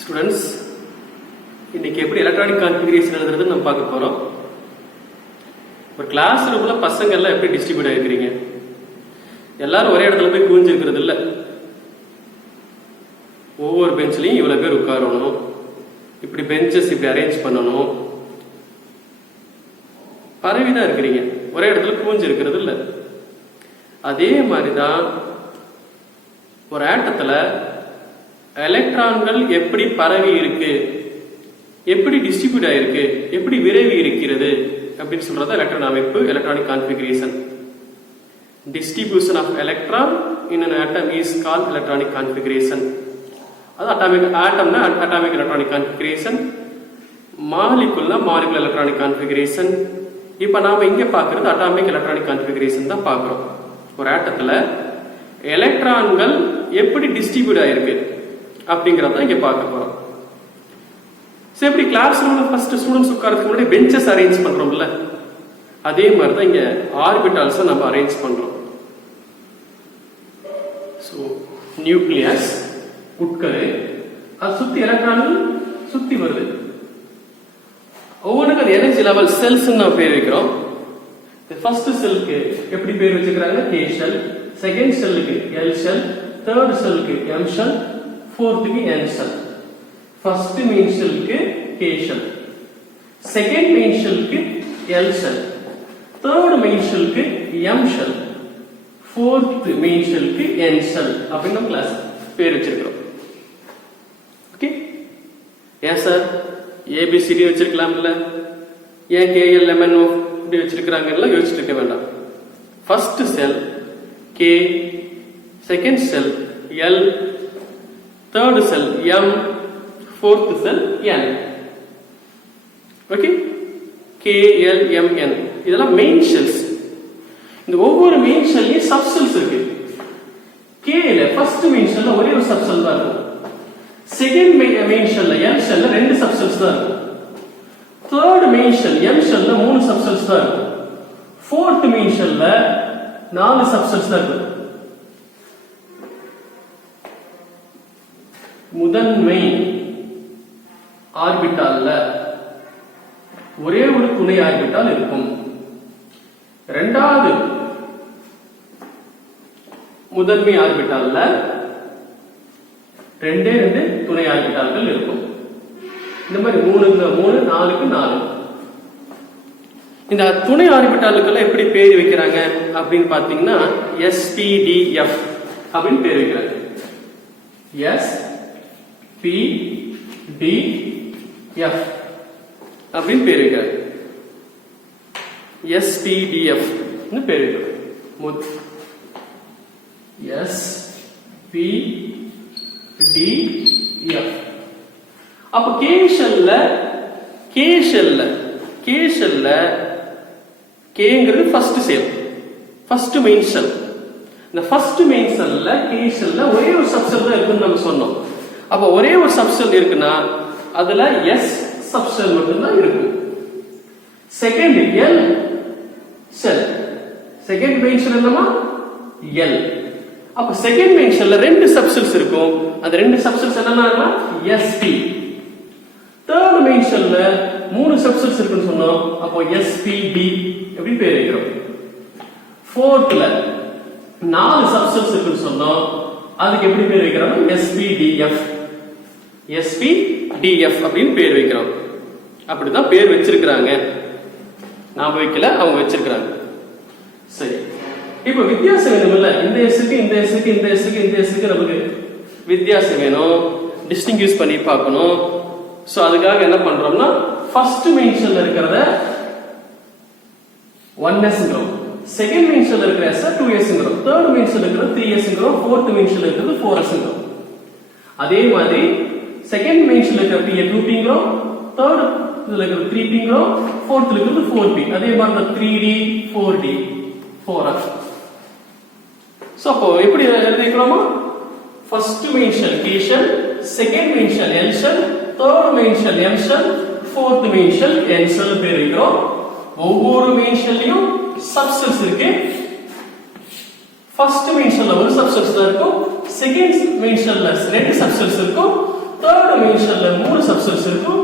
Students, இன்னைக்கு எப்படி electronic configuration எழுதுறது நம்ம பார்க்க போறோம். ஒரு கிளாஸ் ரூம்ல பசங்க எல்லாம் எப்படி டிஸ்ட்ரிபியூட் ஆகிருக்கிறீங்க? எல்லாரும் ஒரே இடத்துல போய் குவிஞ்சு இருக்கிறது இல்லை. ஒவ்வொரு பெஞ்ச்லையும் இவ்வளவு பேர் உட்காரணும், இப்படி பெஞ்சஸ் இப்படி அரேஞ்ச் பண்ணணும். பரவிதான் இருக்கிறீங்க, ஒரே இடத்துல குவிஞ்சு இருக்கிறது இல்லை. அதே மாதிரிதான் ஒரு ஆட்டத்துல எலக்ட்ரான்கள் எப்படி பரவி இருக்கு, எப்படி டிஸ்ட்ரிபியூட் ஆயிருக்கு, எப்படி விரைவி இருக்கிறது அப்படின்னு சொல்றது எலக்ட்ரான் அமைப்பு, electronic configuration. Distribution of electron in an atom is called electronic configuration. அது ஆட்டம்னா அட்டாமிக் எலக்ட்ரானிக் கான்ஃபிகரேஷன், மாலிகுல்னா மாலிகுலர் எலக்ட்ரானிக் கான்ஃபிகரேஷன். இப்போ நாம இங்க பார்க்கறது அட்டாமிக் எலக்ட்ரானிக் கான்ஃபிகரேஷன் தான் பார்க்கிறோம். ஒரு ஆட்டத்துல எலக்ட்ரான்கள் எப்படி டிஸ்ட்ரிபியூட் ஆயிருக்கு அப்படிங்கறத இங்க பார்க்க போறோம். சரி, எப்படி கிளாஸ் ரூம்ல ஃபர்ஸ்ட் ஸ்டூடெண்ட்ஸ் உட்கார்றதுக்கு முன்னாடி பெஞ்சஸ் அரேஞ்ச் பண்றோம்ல, அதே மாதிரி தான் இங்க ஆர்பிட்டால்ஸ் நம்ம அரேஞ்ச் பண்றோம். சோ நியூக்ளியஸ் உட்கரு, அது சுத்தி எலக்ட்ரான்கள் சுத்தி வருது. ஒவ்வொன்றுக்கு அது எனர்ஜி லெவல் செல்ஸ் நான் பேர் வைக்கிறோம். ஃபர்ஸ்ட் செல்லுக்கு எப்படி பேர் வச்சுக்கிறாங்க? K shell. செகண்ட் செல்லுக்கு எல் ஷெல், தேர்ட் செல்லுக்கு எம் ஷெல், ஃபோர்த்துக்கு என் ஷெல். ஃபர்ஸ்ட் மெயின் ஷெல்லுக்கு கே ஷெல், செகண்ட் மெயின் ஷெல்லுக்கு எல் ஷெல், தேர்ட் மெயின் ஷெல்லுக்கு எம் ஷெல், ஃபோர்த் மெயின் ஷெல்லுக்கு என் ஷெல் அப்படின்னு நம்ம கிளாஸ் பேர் வச்சிருக்கிறோம். ஓகே, ஏன் சார் ஏபிசிடி வச்சிருக்கலாம்ல, ஏன் கேஎல்எம்என்ஓ இப்படி வச்சிருக்கிறாங்கலாம் யோசிச்சுட்டு இருக்க வேண்டாம். First shell K, second shell L, third shell M, fourth shell N. Okay, K L M N இதெல்லாம் மெயின் ஷெல்ஸ். இந்த ஒவ்வொரு மெயின் ஷெல்லையும் சப் செல்ஸ் இருக்கு. கேல ஃபர்ஸ்ட் மெயின் ஷெல்ல ஒரே ஒரு சப் செல் தான் இருக்கும். செகண்ட் மெயின் ஷெல்ல எல் ஷெல்ல ரெண்டு சப் செல்ஸ் தான் இருக்கும். தேர்ட் மெயின் ஷெல் எம் ஷெல்ல 3 சப் செல்ஸ் தான் இருக்கும். ஃபோர்த் மெயின் ஷெல்ல 4 சப் செல்ஸ் தான் இருக்கும். முதன்மை ஆர்பிட்டால்ல ஒரே ஒரு துணை ஆர்பிட்டால் இருக்கும். இரண்டாவது முதன்மை ஆர்பிட்டால்ல ரெண்டே துணை ஆர்பிட்டால்கள் இருக்கும். இந்த மாதிரி 3 3 4 4. இந்த துணை ஆர்பிட்டாலுக்கு எப்படி பேர் வைக்கிறாங்க அப்படின்னு பாத்தீங்கன்னா SPDF அப்படின்னு பேர் வைக்கிறாங்க. SPDF அப்படின்னு பேர் வைக்கிறாங்க. SPDF பேர் வைக்கிறாங்க. SPDF. அப்ப கே ஷெல்ல கேங்கிறது first shell, first main shell. இந்த ஃபர்ஸ்ட் மெயின் ஷெல்ல கே ஷெல்ல ஒரே ஒரு சப் செல் தான் இருக்குன்னு நம்ம சொன்னோம். அப்ப ஒரே ஒரு சப் செல் இருக்குன்னா அதுல எஸ் சப் செல் மட்டும் தான் இருக்கும். Second L shell, second main shell என்னமா எல். அப்ப செகண்ட் மெயின் ஷெல்ல ரெண்டு சப் செல்ஸ் இருக்கும். அந்த ரெண்டு சப் செல்ஸ் என்னன்னா SP. தேர்ட் மெயின் ஷெல்ல 3 சப் செல்ஸ் இருக்குன்னு சொன்னோம். அப்போ SPD எப்படி பேர் வைக்கிறோம். ஃபோர்த்ல 4 சப் செல்ஸ் இருக்குன்னு சொன்னோம். அதுக்கு எப்படி பேர் வைக்கிறோம்? SPDF அப்படின்னு பேர் வைக்கிறோம். அப்படிதான் பேர் வச்சிருக்கிறாங்க. நாம வைக்கல, அவங்க வச்சிருக்கிறாங்க. சரி, இப்ப வித்தியாசம் வேணும்ல. இந்த எஸ்க்கு இந்த எஸ்க்கு இந்த எஸ்க்கு இந்த எஸ்க்கு நமக்கு வித்தியாசம் வேணும், டிஸ்டிங்விஷ் பண்ணி பார்க்கணும். சோ அதுக்காக என்ன பண்றோம்னா ஃபர்ஸ்ட் மெயின் ஷெல்ல இருக்கிறத 1s ங்கறோம், செகண்ட் மெயின் ஷெல்ல இருக்கிற s 2s ங்கறோம், தேர்ட் மெயின் ஷெல்ல இருக்கிற 3s ங்கறோம், ஃபோர்த் மெயின் ஷெல்ல இருக்கிறது 4s ங்கறோம். அதே மாதிரி செகண்ட் மெயின் ஷெல்ல இருக்கிற p 2p ங்கறோம், தேர்ட் இதுல இருக்கிற 3p ங்கறோம், ஃபோர்த்ல இருக்கிறது 4p. அதே மாதிரி 3d 4d 4f. சோ அப்போ எப்படி எழுதிக்கிறோமா? First main shell K shell, second main shell L shell, third main shell M shell, fourth main shell N shell பேர் வைக்கிறோம். ஒவ்வொரு மெயின் ஷெல்லையும் சப் செல்ஸ் இருக்கு. ஃபர்ஸ்ட் மெயின் ஷெல்ல ஒரு சப் செல்ஸ் தான் இருக்கும், செகண்ட் மெயின் ஷெல்ல ரெண்டு சப் செல்ஸ் இருக்கும், தேர்ட் மெயின் ஷெல்ல 3 சப்செல்ஸ் இருக்கும்,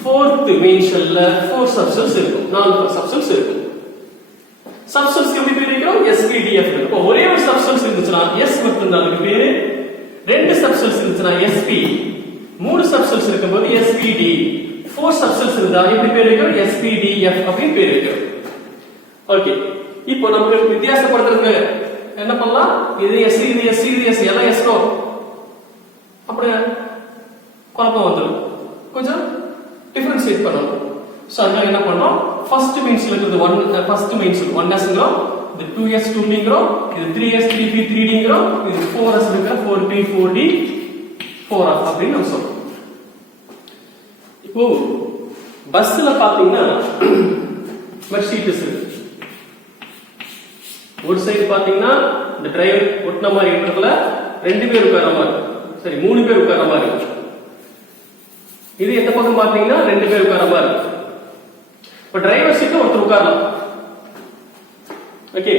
ஃபோர்த் மெயின் ஷெல்ல 4 சப்செல்ஸ் இருக்கும், 4 சப்செல்ஸ் இருக்கும். சப்செல்ஸ் எப்படி பேர் வைக்கிறோம்? SPDF. இப்போ ஒரே ஒரு சப்செல்ஸ் இருந்துச்சுனா S மட்டும் தான் அதுக்கு பேரு. ரெண்டு சப்செல்ஸ் இருந்துச்சுனா SP, 3 சப்செல்ஸ் இருக்கும்போது SPD, 4 சப்செல்ஸ் இருந்தா எப்படி பேர் வைக்கிறோம்? SPDF அப்படி பேர் வைக்கிறோம். ஓகே, இப்போ நமக்கு வித்தியாசப்படுத்துறதுக்கு என்ன பண்ணலாம்? இது S, இது S, இது S, எல்லாம் S நோ. அப்படியே குழப்பம் வந்துடும். கொஞ்சம் டிஃபரன்ஷியேட் பண்ணணும். சோ அதனால என்ன பண்ணோம்? ஃபர்ஸ்ட் மெயின்ஸ்ல இருக்கிறது 1, ஃபர்ஸ்ட் மெயின்ஸ் 1s ங்கறோம், இது 2s 2d ங்கறோம், இது 3s 3p 3d ங்கறோம், இது 4s இருக்கிற 4p 4d 4r அப்படி நம்ம சொல்றோம். இப்போ பஸ்ல பாத்தீங்கன்னா மெர்சிடிஸ் இருக்கு. ஒரு சைடு பாத்தீங்கன்னா இந்த டிரைவர் ஒட்டின மாதிரி இருக்கிறதுல 2 பேர் உட்கார மாதிரி, சரி 3 பேர் உட்கார மாதிரி. இது எந்த பக்கம் பாத்தீங்கன்னா 2 பேர் உட்கார மாதிரி. இப்ப டிரைவர் சீட்ல ஒருத்தர் உட்காரலாம். ஓகே,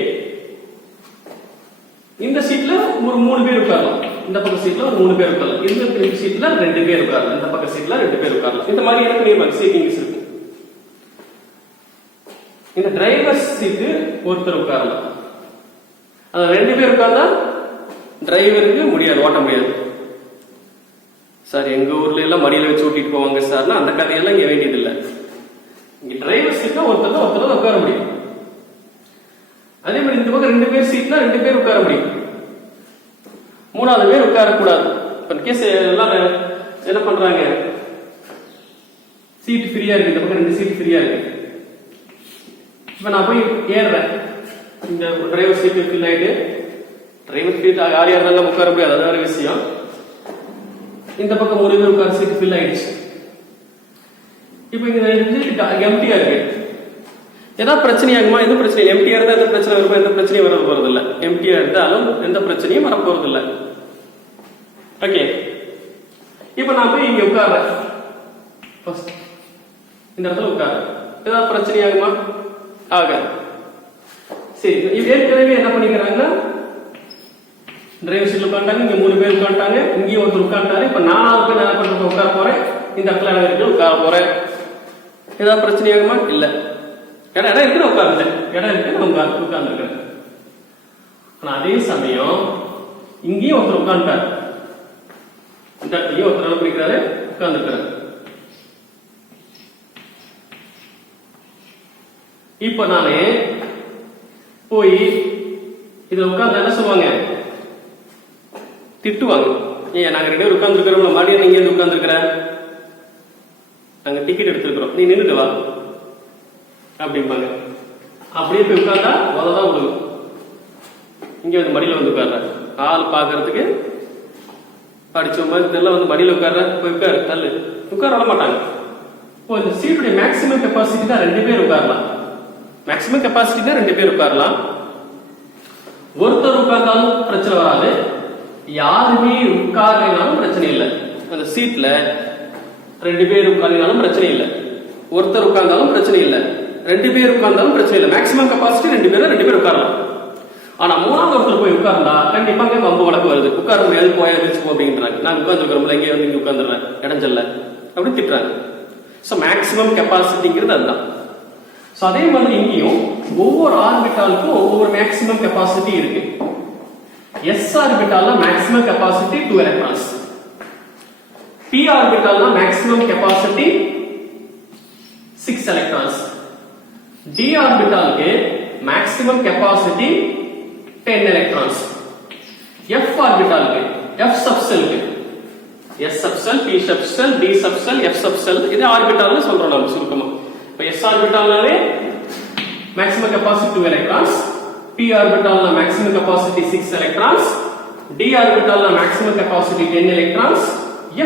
இந்த சீட்ல ஒரு 3 பேர் உட்காரலாம், இந்த பக்கம் சீட்ல ஒரு 3 பேர் உட்காரலாம், இந்த சீட்ல 2 பேர் உட்காரலாம், இந்த பக்கம் சீட்ல 2 பேர் உட்காரலாம். இந்த மாதிரி எனக்கு சீட்டிங்ஸ் இருக்கு. இந்த டிரைவர் சீட்டு ஒருத்தர் உட்காரலாம். அது 2 பேர் உட்கார்ந்தா டிரைவருக்கு முடியாது, ஓட்ட முடியாது. சார் எங்க ஊர்ல எல்லாம் மடியில வச்சு ஓட்டிட்டு போவாங்க சார்னா அந்த கதையெல்லாம் இங்க வேண்டியது இல்லை. இங்க டிரைவர் சீட்னா ஒருத்தர் உட்கார முடியும். அதே மாதிரி இந்த பக்கம் 2 பேர் சீட்னா 2 பேர் உட்கார முடியும், 3வது பேர் உட்கார கூடாது. இப்ப கேஸ் எல்லாம் என்ன பண்றாங்க? சீட் ஃப்ரீயா இருக்கு, இந்த பக்கம் 2 சீட் ஃப்ரீயா இருக்கு. இப்ப நான் போய் ஏறுறேன், இந்த டிரைவர் சீட் ஃபில் ஆயிட்டு, டிரைவர் சீட் யார் யாரெல்லாம் உட்கார முடியாது, அது வேற விஷயம். இந்த பக்கம் 1 பேர் உட்கார சீட் ஃபில் ஆயிடுச்சு. இப்போ இங்க எம்டியா இருக்கு. ஏதாவது பிரச்சனை ஆகுமா? எந்த பிரச்சனை? எம்டியா இருந்தா எந்த பிரச்சனை வருமா? எந்த பிரச்சனையும் வர போறது இல்ல. எம்டியா இருந்தாலும் எந்த பிரச்சனையும் வர போறது இல்ல. ஓகே, இப்போ நான் போய் இங்க உட்கார்றேன், இந்த இடத்துல உட்கார்றேன். ஏதாவது பிரச்சனை ஆகுமா? ஆகாது. சரி, ஏற்கனவே என்ன பண்ணிக்கிறாங்கன்னா டிரைவர் சீட்ல உட்காந்துட்டாங்க, இங்க 3 பேர் உட்காந்துட்டாங்க, இங்கேயும் ஒருத்தர் உட்காந்துட்டாரு. இப்ப 4வது பேர் என்ன பண்றது? உட்கார போறேன், இந்த இடத்துல இடம் இருக்கு, உட்கார போறேன். ஏதாவது பிரச்சனை ஆகுமா? இல்ல. இடம் இருக்கு, நான் உட்கார்ந்துட்டேன். இடம் இருக்கு, நான் உட்கார்ந்துருக்கேன். ஆனா அதே சமயம் இங்கேயும் ஒருத்தர் உட்காந்துட்டாரு, இந்த இடத்துலயும் ஒருத்தர் என்ன பண்ணிக்கிறாரு? உட்கார்ந்துருக்காரு. இப்ப நானு போய் இதுல உட்கார்ந்து என்ன சொல்லுவாங்க? திட்டுவாங்க. ஏன் நாங்க 2 பேர் உட்கார்ந்துருக்கிறோம், மறுபடியும் நீங்க இருந்து உட்கார்ந்துருக்கிற, நாங்க டிக்கெட் எடுத்துருக்கிறோம், நீ நின்றுட்டு வா அப்படிம்பாங்க. அப்படியே போய் உட்கார்ந்தா முதல்தான் விடுவோம். இங்க வந்து மடியில வந்து உட்கார்ற ஆள் பாக்குறதுக்கு படிச்ச மாதிரி இதெல்லாம் வந்து மடியில உட்கார்ற, போய் உட்காரு தள்ளு, உட்கார விட மாட்டாங்க. இப்போ இந்த சீட்டுடைய மேக்சிமம் கெப்பாசிட்டி தான் 2 பேர் உட்காரலாம். மேக்சிமம் கெப்பாசிட்டி தான் 2 பேர் உட்காரலாம். ஒருத்தர் உட்கார்ந்தாலும் பிரச்சனை வராது, யாருமே உட்கார்னாலும் பிரச்சனை இல்லை. அந்த சீட்ல 2 பேர் உட்கார்ந்தாலும் பிரச்சனை இல்லை, ஒருத்தர் உட்கார்ந்தாலும் பிரச்சனை இல்லை, 2 பேர் உட்கார்ந்தாலும் பிரச்சனை இல்லை. மேக்சிமம் கெப்பாசிட்டி 2 பேர் உட்காரலாம். ஆனா 3வது ஒருத்தர் போய் உட்கார்ந்தா கண்டிப்பா வம்பு வழக்கு வருது. உட்கார முடியாது, போய் எதிர்த்து போ அப்படின்றாங்க. நான் உட்கார்ந்துருக்கிறோம்ல, இங்கே வந்து இங்க உட்கார்ந்துடுறேன், இடைஞ்சல்ல அப்படி திட்டுறாங்க. ஸோ மேக்சிமம் கெப்பாசிட்டிங்கிறது அதுதான். ஸோ அதே மாதிரி இங்கேயும் ஒவ்வொரு ஆர்பிட்டாலுக்கும் ஒவ்வொரு மேக்சிமம் கெப்பாசிட்டி இருக்கு. எஸ் ஆர்பிட்டால்ல மேக்சிமம் கெப்பாசிட்டி 2 எலக்ட்ரான்ஸ், பி ஆர்பிட்டால்ல மேக்சிமம் கெப்பாசிட்டி 6 எலக்ட்ரான்ஸ், டி ஆர்பிட்டாலுக்கு மேக்சிமம் கெப்பாசிட்டி 10 எலக்ட்ரான்ஸ், எஃப் ஆர்பிட்டாலுக்கு எஃப் சப்செல்லுக்கு S subshell, P subshell, D subshell, F subshell, இது ஆர்பிட்டால்னு சொல்றோம் நம்ம சுருக்கமா. இப்போ எஸ் ஆர்பிட்டால்னாலே மேக்ஸிமம் கெப்பாசிட்டி 2 எலக்ட்ரான்ஸ், p ஆர்பிட்டால்ல மேக்ஸிமம் கெப்பாசிட்டி 6 எலக்ட்ரான்ஸ், d ஆர்பிட்டால்ல மேக்ஸிமம் கெப்பாசிட்டி 10 எலக்ட்ரான்ஸ்,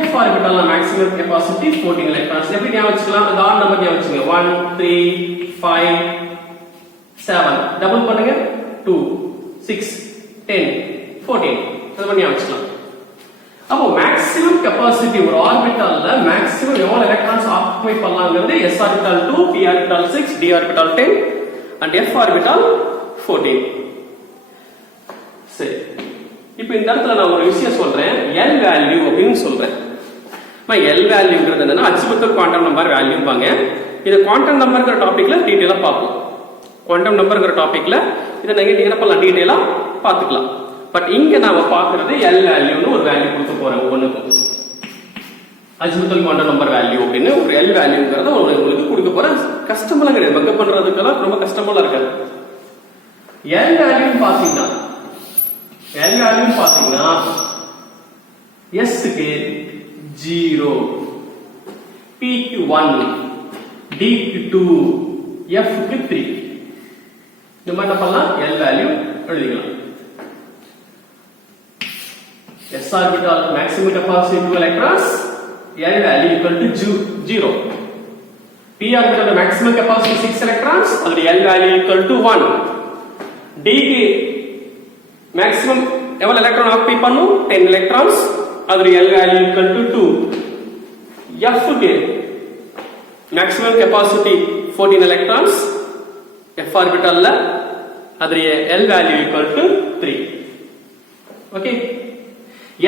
f ஆர்பிட்டால்ல மேக்ஸிமம் கெப்பாசிட்டி 14 எலக்ட்ரான்ஸ். எப்படி ஞாபகம் வச்சுக்கலாம்? அந்த ஆர்டர் நம்பர் ஞாபகம் வச்சுங்க. 1 3 5 7 டபுள் பண்ணுங்க, 2 6 10 14 அது பண்ணி ஞாபகம் வச்சுக்கலாம். அப்போ மேக்ஸிமம் கெப்பாசிட்டி ஒரு ஆர்பிட்டால்ல மேக்ஸிமம் எவ்வளவு எலக்ட்ரான்ஸ் ஆக்குபை பண்ணலாம்ங்கிறது s orbital 2, p orbital 6, d orbital 10 and f orbital 14. சரி, இப்போ இந்த இடத்துல நான் ஒரு விஷயம் சொல்றேன், L வேல்யூ அப்படின்னு சொல்றேன். எல் வேல்யூங்கிறது என்னன்னா அஜிமுத்தல் குவாண்டம் நம்பர் வேல்யூம்பாங்க. இது குவாண்டம் நம்பர்ங்கிற டாபிக்ல டீட்டெயிலா பார்ப்போம். குவாண்டம் நம்பர்ங்கிற டாபிக்ல இதை நீங்க என்ன பண்ணலாம், டீட்டெயிலா பார்த்துக்கலாம். பட் இங்க நாம பார்க்கறது எல் வேல்யூன்னு ஒரு வேல்யூ கொடுக்க போறேன். ஒவ்வொன்றுக்கும் அஜிமுத்தல் குவாண்டம் நம்பர் வேல்யூ அப்படின்னு ஒரு எல் வேல்யூங்கிறத உங்களுக்கு கொடுக்க போறேன். கஷ்டமெல்லாம் கிடையாது, மக்கப் பண்றதுக்கெல்லாம் ரொம்ப கஷ்டமெல்லாம் இருக்காது. எல் வேல்யூ பாத்தீங்கன்னா எஸ்க்கு 0, பிக்கு 1, டிக்கு 2, எஃப்க்கு 3. இந்த மாதிரி என்ன பண்ணலாம், எல் வேல்யூ எழுதிக்கலாம். S orbital maximum capacity 2 electrons, L value equal to 0. P orbital maximum capacity 6 electrons, and L value equal to 1. D க்கு maximum எவ்வளவு எலக்ட்ரான் ஆக்குபை பண்ணும், 10 electrons, அது L value equal to 2. F க்கு maximum capacity 14 electrons, F orbital அது L value equal to 3. Okay.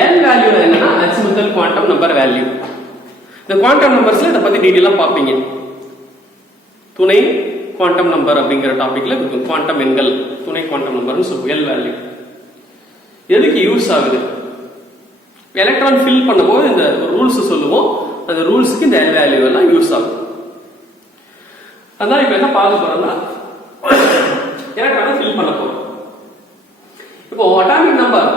L value என்னன்னா அஜிமுத்தல் quantum number value. இந்த quantum நம்பர்ஸ்ல இத பத்தி டீடைலா பாப்பீங்க. துணை குவாண்டம் நம்பர் அப்படிங்கிற டாபிக்ல குவாண்டம் எண்கள், துணை குவாண்டம் நம்பர்னு சொல்லுவோம். எல் வேல்யூ எதுக்கு யூஸ் ஆகுது, எலக்ட்ரான் ஃபில் பண்ணும்போது இந்த ரூல்ஸ் சொல்லுவோம். அந்த ரூல்ஸ்க்கு இந்த எல் வேல்யூ எல்லாம் யூஸ் ஆகும். அதான் இப்ப என்ன பார்க்க போறோம்னா எலக்ட்ரானை ஃபில் பண்ண போறோம். இப்போ அட்டாமிக் நம்பர்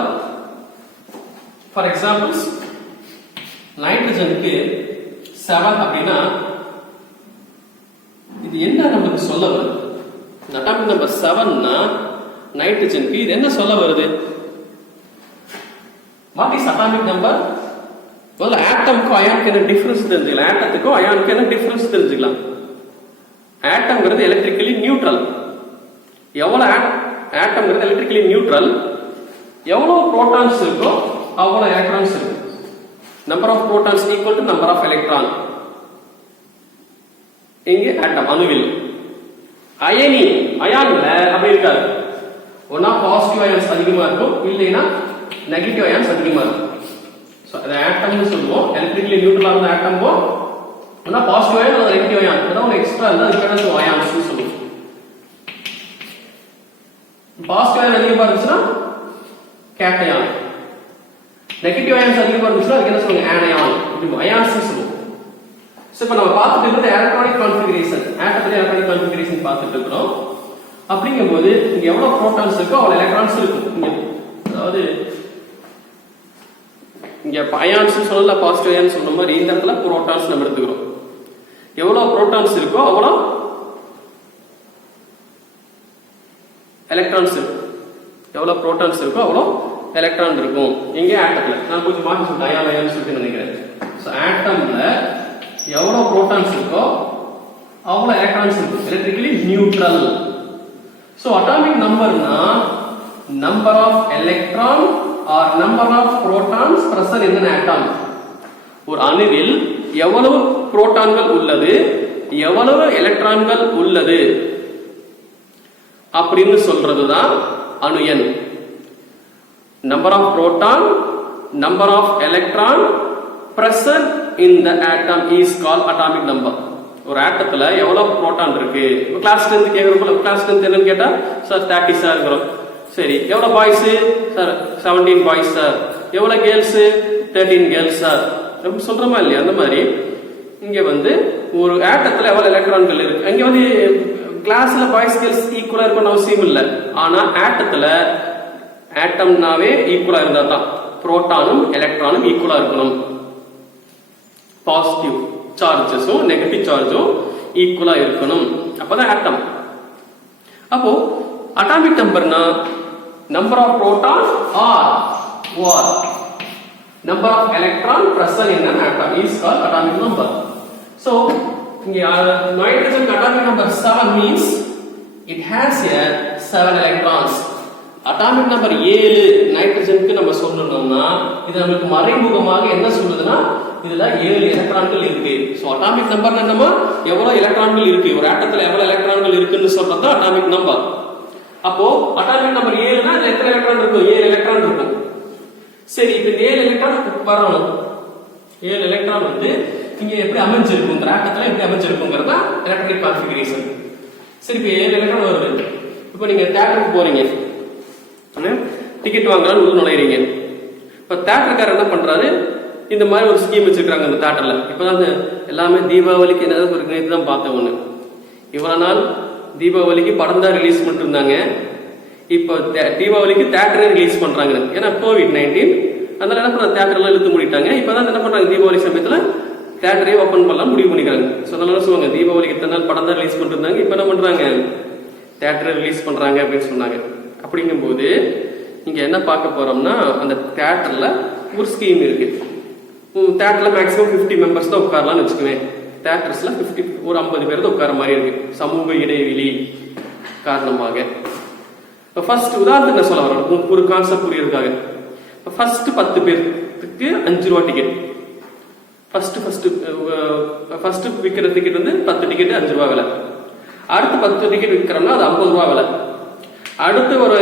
ஃபார் எக்ஸாம்பிள்ஸ் நைட்ரஜனுக்கு 7 அப்படின்னா இது என்ன நமக்கு சொல்ல வருது, அட்டாமிக் நம்பர் 7னா நைட்ரஜனுக்கு இது என்ன சொல்ல வருது, வாட் இஸ் அட்டாமிக் நம்பர். முதல்ல ஆட்டம்க்கும் அயானுக்கு என்ன டிஃபரன்ஸ் தெரிஞ்சுக்கலாம், ஆட்டத்துக்கும் அயானுக்கு என்ன டிஃபரன்ஸ் தெரிஞ்சுக்கலாம். ஆட்டம்ங்கிறது எலக்ட்ரிக்கலி நியூட்ரல், எவ்வளவு ஆட்டம்ங்கிறது எலக்ட்ரிக்கலி நியூட்ரல், எவ்வளவு புரோட்டான்ஸ் இருக்கோ அவ்வளவு எலக்ட்ரான்ஸ் இருக்கு. Number of protons equal to number of electron. இங்க ஆட்டம் அணுவில். அயான்ல அப்படி இருக்காது, ஒன்னா பாசிட்டிவ் அயான்ஸ் அதிகமா இருக்கும், இல்லைன்னா நெகட்டிவ் அயான்ஸ் அதிகமா இருக்கும். சோ அது ஆட்டம்னு சொல்லுவோம். எலக்ட்ரிக்கலி நியூட்ரலா இருந்த ஆட்டம் ஒன்னா பாசிட்டிவ் அயான் அல்லது நெகட்டிவ் அயான், அதாவது ஒரு எக்ஸ்ட்ரா இருந்தா அதுக்கு என்ன அயான்ஸ் சொல்லுவோம். பாசிட்டிவ் அயான் அதிகமா இருந்துச்சுன்னா கேட்டயான், நெகட்டிவ் அயான்ஸ் அதிகமா இருந்துச்சுன்னா அதுக்கு என்ன சொல்லுவாங்க, ஆனயான். இப்படி அயான்ஸ் சொல்லுவோம். சோ இப்போ நம்ம பார்த்துட்டு இருக்கிறது எலக்ட்ரானிக் கான்ஃபிகரேஷன், ஆட்டத்துல எலக்ட்ரானிக் கான்ஃபிகரேஷன் பார்த்துட்டு இருக்கிறோம். அப்படிங்கும்போது இங்க எவ்வளவு புரோட்டான்ஸ் இருக்கோ அவ்வளவு எலக்ட்ரான்ஸ் இருக்கும். அதாவது இங்க அயான்ஸ் சொல்லல, பாசிட்டிவ் அயான் சொல்ற மாதிரி இந்த இடத்துல புரோட்டான்ஸ் நம்ம எடுத்துக்கிறோம். எவ்வளவு புரோட்டான்ஸ் இருக்கோ அவ்வளவு எலக்ட்ரான்ஸ் இருக்கும். எவ்வளவு புரோட்டான்ஸ் இருக்கோ அவ்வளவு எலக்ட்ரான் இருக்கும். இங்கே ஆட்டம்ல நான் கொஞ்சம் மாற்றி சொல்றேன், அயான் சொல்லிட்டு நினைக்கிறேன். சோ ஆட்டம்ல எவ்வளவு புரோட்டான்ஸ் இருக்கோ அவ்வளவு எலக்ட்ரான்ஸ் இருக்கும், எலக்ட்ரிக்கலி நியூட்ரல். சோ அட்டாமிக் நம்பர்னா number of electron are number of protons present in an atom. ஒரு அணுவில் எவ்வளவு புரோட்டான்கள் உள்ளது, எவ்வளவு எலக்ட்ரான்கள் உள்ளது அப்படின்னு சொல்றதுதான் அணு எண். Number of proton, number of electron present in the atom is called atomic number. ஒரு ஆட்டத்துல எவ்வளவு புரோட்டான் இருக்கு, கிளாஸ் 10 கேக்குறப்ப கிளாஸ் 10 என்னன்னு கேட்டா சார் 30 சார் இருக்கிறோம். சரி, எவ்வளவு பாய்ஸ் சார் 17 பாய்ஸ் சார், எவ்வளவு கேர்ள்ஸ் 13 கேர்ள்ஸ் சார், எப்படி சொல்றோமா இல்லையா. அந்த மாதிரி இங்க ஒரு ஆட்டத்துல எவ்வளவு எலக்ட்ரான்கள் இருக்கு, அங்க கிளாஸ்ல பாய்ஸ் கேர்ள்ஸ் ஈக்குவலா இருக்கணும் அவசியம் இல்லை. ஆனா ஆட்டத்துல ஆட்டம்னாவே ஈக்குவலா இருந்தா தான் புரோட்டானும் எலக்ட்ரானும் ஈக்குவலா இருக்கணும். பாசிட்டிவ் சார்ஜஸும் நெகட்டிவ் சார்ஜும் ஈக்குவலா இருக்கணும், அப்பதான் ஆட்டம். அப்போ அட்டாமிக் நம்பர்னா number of proton are number of electron present in an atom is called atomic number. So இங்க nitrogen atomic number 7 means it has a 7 electrons. Atomic number 7 நைட்ரஜனுக்கு நம்ம சொல்லணும்னா இது நமக்கு மறைமுகமாக என்ன சொல்லுதுன்னா இதுல 7 எலக்ட்ரான்கள் இருக்கு. சோ அட்டாமிக் நம்பர் என்னமா எவ்வளவு எலக்ட்ரான்கள் இருக்கு, ஒரு ஆட்டத்துல எவ்வளவு எலக்ட்ரான்கள் இருக்குன்னு சொல்றது தான் அட்டாமிக் நம்பர். அப்போ அட்டாமிக் நம்பர் 7னா இதுல எத்தனை எலக்ட்ரான் இருக்கும், 7 எலக்ட்ரான் இருக்கும். சரி, இப்ப 7 எலக்ட்ரான் வரணும். 7 எலக்ட்ரான் வந்து இங்க எப்படி அமைஞ்சிருக்கும், இந்த ஆட்டத்துல எப்படி அமைஞ்சிருக்குங்கிறதா எலக்ட்ரானிக் கான்ஃபிகரேஷன். சரி, இப்போ 7 எலக்ட்ரான் வருது. இப்போ நீங்க தியேட்டருக்கு போறீங்க, டிக்கெட் வாங்கலாம்னு உள்ள நுழையிறீங்க. இப்போ தியேட்டருக்காரர் என்ன பண்றாரு, இந்த மாதிரி ஒரு ஸ்கீம் வச்சிருக்காங்க அந்த தியேட்டர்ல. இப்பதான் எல்லாமே தீபாவளிக்கு என்னது ஒரு நேற்று தான் பார்த்தேன் ஒண்ணு. இவ்வளவு நாள் தீபாவளிக்கு படம் தான் ரிலீஸ் பண்ணிட்டு இருந்தாங்க. இப்போ தீபாவளிக்கு தியேட்டரே ரிலீஸ் பண்றாங்க. ஏன்னா COVID-19 அதனால என்ன பண்ண தியேட்டர்லாம் இழுத்து மூடிட்டாங்க. இப்பதான் என்ன பண்றாங்க, தீபாவளி சமயத்துல தியேட்டரே ஓப்பன் பண்ணலாம் முடிவு பண்ணிக்கிறாங்க. ஸோ அதனால சொல்லுவாங்க தீபாவளிக்கு இத்தனை நாள் படம் தான் ரிலீஸ் பண்ணிட்டு இருந்தாங்க, இப்போ என்ன பண்றாங்க தியேட்டரை ரிலீஸ் பண்றாங்க அப்படின்னு சொன்னாங்க. அப்படிங்கும்போது இங்க என்ன பார்க்க போறோம்னா, அந்த தியேட்டர்ல ஒரு ஸ்கீம் இருக்கு. தியேட்டர்ல மேக்ஸிமம் 50 மெம்பர்ஸ் தான் உட்காரலாம்னு வச்சுக்குவேன். தியேட்டர்ஸ்ல 50 ஒரு 50 பேர் தான் உட்கார மாதிரி இருக்கு, சமூக இடைவெளி காரணமாக. ஃபர்ஸ்ட் உதாரணத்துக்கு என்ன சொல்ல வரோம், ஒரு கான்செப்ட் புரியறதுக்காக. ஃபர்ஸ்ட் 10 பேருக்கு 5 ரூபா டிக்கெட். ஃபர்ஸ்ட் விற்கிற டிக்கெட் வந்து 10 டிக்கெட் 5 ரூபா விலை. அடுத்து 10 டிக்கெட் விற்கிறோம்னா அது 50 ரூபா விலை. அடுத்து ஒரு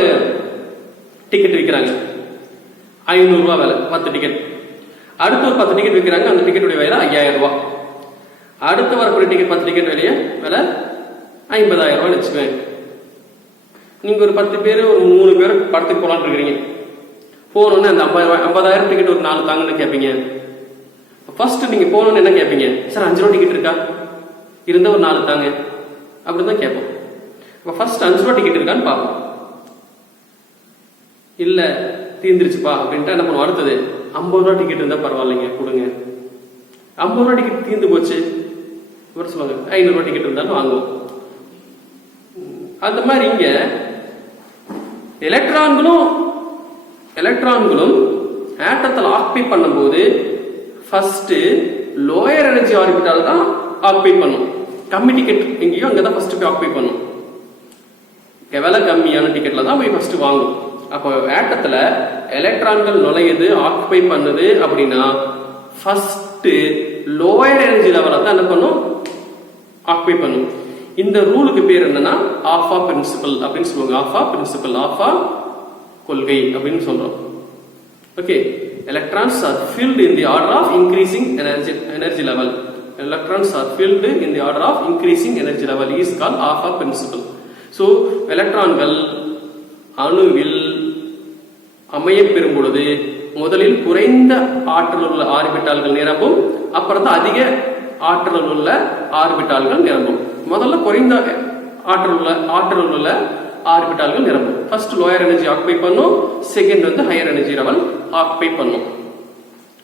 டிக்கெட் விற்கிறாங்க 500 ரூபா விலை 10 டிக்கெட். அடுத்து ஒரு 10 டிக்கெட் விற்கிறாங்க, அந்த டிக்கெட்டுடைய விலை 5000 ரூபா. அடுத்து வரக்கூடிய டிக்கெட் 10 டிக்கெட் விலை 50000 ரூபாய் வச்சுக்குவேன். நீங்க ஒரு 10 பேர் ஒரு 3 பேர் படத்துக்கு போலான்னு இருக்கிறீங்க. போனோன்னு அந்த 50,000 டிக்கெட் ஒரு 4 தாங்கன்னு கேட்பீங்க. ஃபர்ஸ்ட் நீங்க போனோன்னு என்ன கேட்பீங்க, சார் 5 ரூபா டிக்கெட் இருக்கா, இருந்தா ஒரு 4 தாங்க அப்படின்னு தான் கேட்போம். இப்போ ஃபர்ஸ்ட் 5 ரூபா டிக்கெட் இருக்கான்னு பார்ப்போம். இல்ல தீர்ந்துருச்சுப்பா அப்படின்ட்டு என்ன பண்ணுவோம், அடுத்தது 50 ரூபா டிக்கெட் இருந்தா பரவாயில்லைங்க கொடுங்க. 50 ரூபா டிக்கெட் தீர்ந்து போச்சு, இவர் சொல்லுவாங்க 500 ரூபா டிக்கெட் இருந்தாலும் வாங்குவோம். அந்த மாதிரி இங்க எலக்ட்ரான்களும் ஆட்டத்தில் ஆக்குபை பண்ணும்போது ஃபர்ஸ்ட் லோயர் எனர்ஜி ஆர்பிட்டால் தான் ஆக்குபை பண்ணும். கம்மி டிக்கெட் எங்கேயோ அங்கதான் ஃபர்ஸ்ட் போய் ஆக்குபை பண்ணும். விலை கம்மியான டிக்கெட்ல தான் போய் ஃபர்ஸ்ட் வாங்கும். அப்போ ஆட்டத்துல எலக்ட்ரான்கள் நுழையுது, ஆக்குபை பண்ணுது அப்படின்னா ஃபர்ஸ்ட் லோயர் எனர்ஜி லெவல தான் என்ன பண்ணும், ஆக்குபை பண்ணும். இந்த ரூலுக்கு பேர் என்னன்னா ஆஃபா பிரின்சிபல் அப்படின்னு சொல்லுவாங்க. ஆஃபா பிரின்சிபல், ஆஃபா கொள்கை அப்படின்னு சொல்றோம். Okay, electrons are filled in the order of increasing energy level. Electrons are filled in the order of increasing energy level is called aufbau principle. So எலக்ட்ரான்கள் அணுவில் அமைய பெறும் பொழுது முதலில் குறைந்த ஆற்றல் உள்ள ஆர்பிட்டால்கள் நிரம்பும், அப்புறம் தான் அதிக ஆற்றல் உள்ள ஆர்பிட்டால்கள் நிரம்பும். முதல்ல குறைந்த ஆற்றல் உள்ள ஆர்பிட்டால்கள் நிரம்பும். ஃபர்ஸ்ட் லோயர் எனர்ஜி ஆக்குபை பண்ணும், செகண்ட் வந்து ஹையர் எனர்ஜி லெவல் ஆக்குபை பண்ணும்.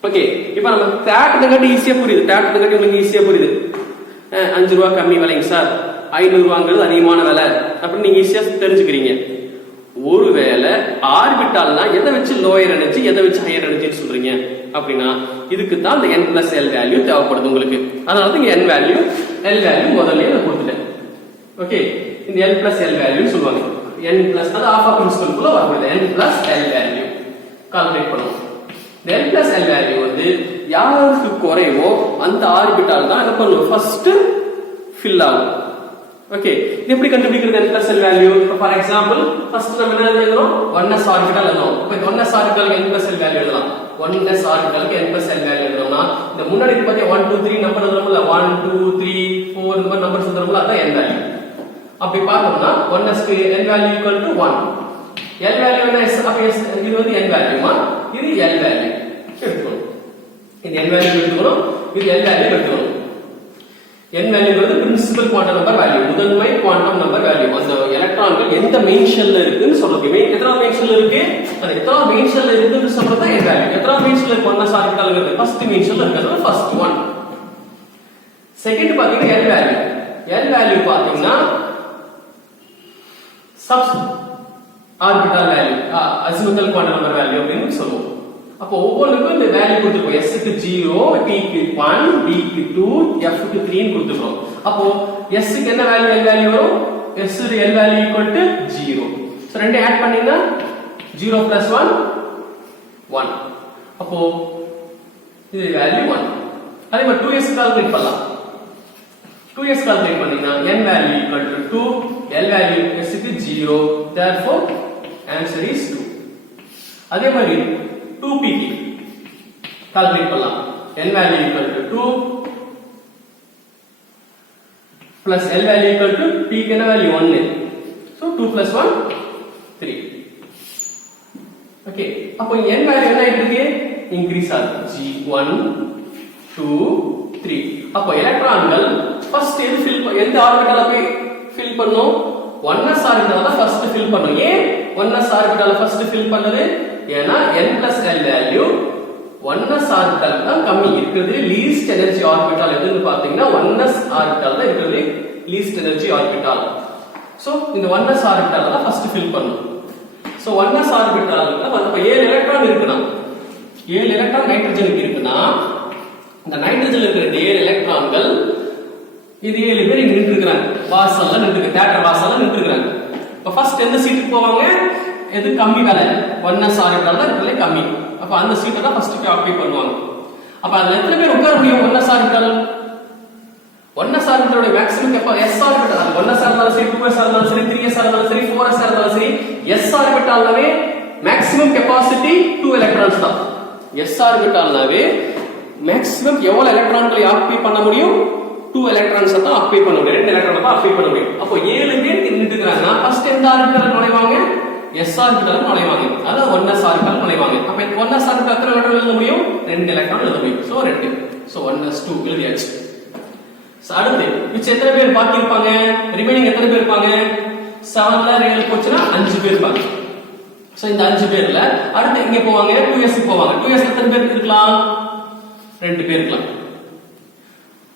ஓகே, இப்போ நம்ம தேட்டத்துக்காட்டி ஈஸியா புரியுது. தேட்டத்துக்காட்டி உங்களுக்கு ஈஸியா புரியுது. 5 ரூபா கம்மி விலைங்க சார், 500 ரூபாங்கிறது அதிகமான விலை அப்படின்னு நீங்க ஈஸியா தெரிஞ்சுக்கிறீங்க. ஒருவேளை ஆர்பிட்டால்னா எதை வச்சு லோயர் எனர்ஜி, எதை வச்சு ஹையர் எனர்ஜின்னு சொல்றீங்க அப்படின்னா இதுக்கு தான் இந்த n+l வேல்யூ தேவைப்படுது உங்களுக்கு. அதனால தான் n வேல்யூ l வேல்யூ முதல்லயே நான் கொடுத்துட்டேன். ஓகே, இந்த n+l வேல்யூ சொல்லுவாங்க. n+ அது ஆஃபா பிரின்சிபல் குள்ள வரக்கூடிய n+l வேல்யூ கால்குலேட் பண்ணுவோம். இந்த n+l வேல்யூ வந்து யாருக்கு குறைவோ அந்த ஆர்பிட்டால் தான் என்ன பண்ணுவோம், ஃபர்ஸ்ட் ஃபில் ஆகும். ஓகே, இது எப்படி கண்டுபிடிக்கிறது n+l value? For example first நம்ம என்ன எழுதுறோம், 1s ஆர்பிட்டால் எழுதுறோம். இப்போ இந்த 1s ஆர்பிட்டாலுக்கு n+l வேல்யூ எழுதலாம். 1s ஆர்பிட்டாலுக்கு n+l வேல்யூ எழுதணும்னா இந்த முன்னாடி பத்தி 1 2 3 நம்பர் எழுதுறோம்ல, 1 2 3 4 இந்த மாதிரி நம்பர்ஸ் எழுதுறோம்ல, அதான் n வேல்யூ. அப்படி பார்த்தோம்னா 1s க்கு n value equal to 1. l value என்ன, s அப்ப s இது வந்து n வேல்யூமா, இது l வேல்யூ எடுத்துக்கணும். இது n வேல்யூ எடுத்துக்கணும், இது l வேல்யூ எடுத்துக்கணும். n வேல்யூ வந்து பிரின்சிபல் குவாண்டம் நம்பர் வேல்யூ, முதன்மை குவாண்டம் நம்பர் வேல்யூ. அந்த எலக்ட்ரான்கள் எந்த மெயின் ஷெல்ல இருக்குன்னு சொல்றது. எத்தனாவது மெயின் ஷெல்ல இருக்கு, அந்த எத்தனாவது மெயின் ஷெல்ல இருக்குன்னு சொல்றது தான் n வேல்யூ. எத்தனாவது மெயின் ஷெல்ல இருக்கு, 1s ஆர்பிட்டால்ங்கிறது ஃபர்ஸ்ட் மெயின் ஷெல்ல இருக்கிறது ஃபர்ஸ்ட் ஒன். செகண்ட் பாத்தீங்கன்னா l வேல்யூ. l வேல்யூ பாத்தீங்கன்னா sub orbital value, azimuthal quantum number value அப்படின்னு சொல்லுவோம். அப்போ ஒவ்வொன்றுக்கும் இந்த வேல்யூ கொடுத்துருக்கோம். s க்கு 0, p க்கு 1, d க்கு 2, f க்கு 3 ன்னு கொடுத்துருக்கோம். அப்போ s க்கு என்ன வேல்யூ, l வேல்யூ வரும், s க்கு l value equal to 0. So ரெண்டு ஆட் பண்ணீங்கன்னா 0 + 1 1. அப்போ இது வேல்யூ 1. அதே மாதிரி 2s கால்குலேட் பண்ணலாம். 2s கால்குலேட் பண்ணீங்கன்னா n value equal to 2, l value s க்கு 0, therefore answer is 2. அதே மாதிரி 2p கால்குலேட் பண்ணலாம். n value equal to 2 plus l value equal to p க்கு என்ன value 1. So 2 plus 1 3. Okay, அப்போ n value என்ன ஆயிட்டு இருக்கு? increase ஆகுது. G1 2 3. அப்போ எலக்ட்ரான்கள் ஃபர்ஸ்ட் எந்த ஆர்பிட்டால போய் ஃபில் பண்ணும்? 1s ஆர்பிட்டால தான் ஃபர்ஸ்ட் ஃபில் பண்ணும். ஏன் 1s ஆர்பிட்டால ஃபர்ஸ்ட் ஃபில் பண்ணுது? ஏனா n plus l value 1s ஆர்பிட்டால தான் கம்மி இருக்குது. லீஸ்ட் எனர்ஜி ஆர்பிட்டால் எதுன்னு பாத்தீங்கன்னா 1s ஆர்பிட்டால் தான் இருக்குது லீஸ்ட் எனர்ஜி ஆர்பிட்டால். சோ இந்த 1s ஆர்பிட்டால தான் ஃபர்ஸ்ட் ஃபில் பண்ணும். சோ 1s ஆர்பிட்டால்ல அப்ப 7 எலக்ட்ரான் இருக்குனா 7 எலக்ட்ரான் நைட்ரஜனுக்கு இருக்குனா இந்த நைட்ரஜன்ல இருக்கிற 7 எலக்ட்ரான்கள் இது 7 பேர் இங்க நின்னு இருக்காங்க. வாசல்ல நின்னு தியேட்டர் வாசல்ல நின்னு இருக்காங்க. இப்ப ஃபர்ஸ்ட் எந்த சீட்டுக்கு போவாங்க? எது கம்மி வேலை 1s ஆர்பிட்டால் தான் இருக்கலே கம்மி. அப்ப அந்த சீட்டை தான் ஃபர்ஸ்ட் ஆக்குபை பண்ணுவாங்க. அப்ப அதுல எத்தனை பேர் உட்கார முடியும் 1s ஆர்பிட்டால்? 1s ஆர்பிட்டாலோட மேக்ஸிமம் s ஆர்பிட்டால் 1s இருந்தாலும் சரி 2s இருந்தாலும் சரி 3s இருந்தாலும் சரி 4s இருந்தாலும் சரி s ஆர்பிட்டால்னாவே மேக்ஸிமம் கெபாசிட்டி 2 எலக்ட்ரான்ஸ் தான். s ஆர்பிட்டால்னாவே மேக்ஸிமம் எவ்வளவு எலக்ட்ரான்களை ஆக்குபை பண்ண முடியும்? 2 எலக்ட்ரான்ஸ் தான் ஆக்குபை பண்ண முடியும். 2 எலக்ட்ரான் தான் ஆக்குபை பண்ண முடியும். அப்போ 7 பேர் நின்னுட்டு இருக்காங்கன்னா ஃபர்ஸ்ட் எந்த ஆர்பிட்டால் நுழைவாங்க? s ஆர்பிட்டால் நுழைவாங்க. அதாவது 1s ஆர்பிட்டால் நுழைவாங்க. அப்ப 1s ஆர்பிட்டால் எத்தனை எலக்ட்ரான் எழுத முடியும்? 2 எலக்ட்ரான் எழுத முடியும். சோ 2. சோ 1s2 எழுதியாச்சு. சோ அடுத்து மிச்ச எத்தனை பேர் பாக்கி இருப்பாங்க? ரிமைனிங் எத்தனை பேர் இருப்பாங்க? 7ல 7 போச்சுனா 5 பேர் இருப்பாங்க. சோ இந்த 5 பேர்ல அடுத்து எங்க போவாங்க? 2s க்கு போவாங்க. 2s எத்தனை பேர் இருக்கலாம்? 2 பேர் இருக்கலாம்.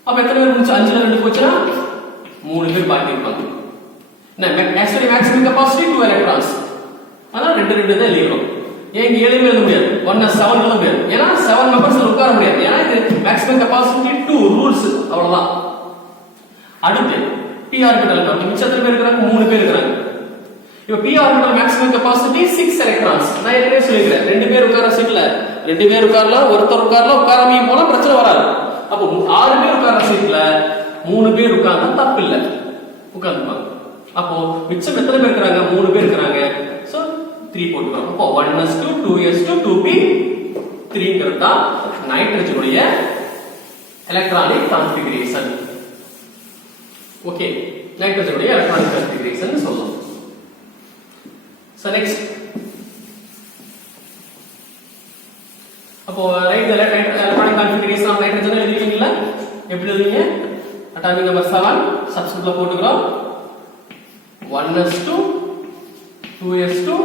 அப்ப எத்தனை பேர் முடிச்சு 5ல 2 போச்சுனா 3 பேர் பாக்கி இருப்பாங்க. Actually maximum capacity 2 electrons. ஆனா 2 தான் எழுதிறோம். ஏன் 7 எழுத முடியாது? 1s 7 எழுத முடியாது. ஏனா 7 மெம்பர்ஸ் உட்கார முடியாது. ஏனா இது மேக்ஸிமம் கெபாசிட்டி 2 ரூல்ஸ் அவ்வளவுதான். அடுத்து p ஆர்பிட்டால் பாருங்க. மிச்ச எத்தனை பேர் இருக்காங்க? 3 பேர் இருக்காங்க. இப்போ p orbital maximum capacity 6 electrons. நான் ஏற்கனவே சொல்லிருக்கேன். 2 பேர் உட்கார சீட்ல 2 பேர் உட்காரலாம், ஒருத்தர் உட்காரலாம், உட்காராம போனா பிரச்சனை வராது. அப்போ 6 பேர் உட்கார சீட்ல 3 பேர் உட்கார்ந்தா தப்பு இல்ல. உட்கார்ந்துப்பாங்க. அப்போ மிச்சம் எத்தனை பேர் இருக்காங்க? 3 பேர் இருக்காங்க. சோ 3 போட்டுறோம். அப்போ 1s2 2s2 2p3 ங்கறதா நைட்ரஜனுடைய எலக்ட்ரானிக் கான்ஃபிகரேஷன். ஓகே, நைட்ரஜனுடைய எலக்ட்ரானிக் கான்ஃபிகரேஷன் சொல்லலாம். சோ நெக்ஸ்ட் அப்போ write electronic configuration of nitrogen எழுதிட்டீங்களா? எப்படி எழுதுவீங்க? அட்டாமிக் நம்பர் 7 சப்ஸ்கிரிப்ட்ல போட்டுறோம். 1s2 2s2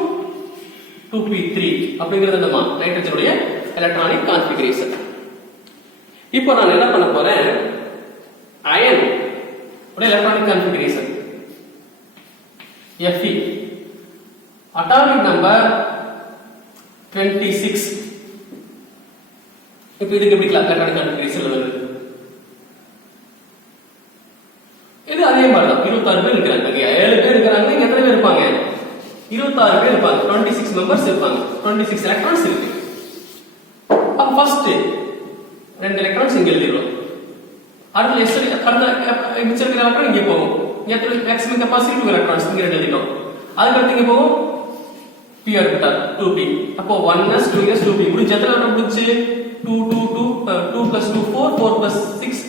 2p3 அப்படிங்கிறது என்னமா? நைட்ரஜனுடைய எலக்ட்ரானிக் கான்ஃபிகரேஷன். இப்போ நான் என்ன பண்ண போறேன்? அயன் உடைய electronic configuration Fe atomic number 26. இப்போ இதுக்கு எப்படி எலக்ட்ரானிக் கான்ஃபிகரேஷன் வருது? இது அதே மாதிரி தான். 26 பேர் இருக்காங்க. 7 பேர் இருக்காங்க. இங்க எத்தனை பேர் இருப்பாங்க? 26 பேர் இருப்பாங்க. 26 மெம்பர்ஸ் இருப்பாங்க. 26 எலக்ட்ரான்ஸ் இருக்கு. அப்ப ஃபர்ஸ்ட் 2 எலக்ட்ரான்ஸ் இங்க எழுதிறோம். அடுத்து மிச்ச இருக்கிற எலக்ட்ரான் இங்க போகும். இங்க மேக்ஸிமம் கெபாசிட்டி 2 எலக்ட்ரான்ஸ் இங்க எழுதிட்டோம். அதுக்கு அடுத்து இங்க போகும் p ஆர்பிட்டால் 2p. அப்போ 1s 2s 2p முடிஞ்ச எத்தனை எலக்ட்ரான் முடிஞ்சு? 2 2 2 2 plus 2 4 4 plus 6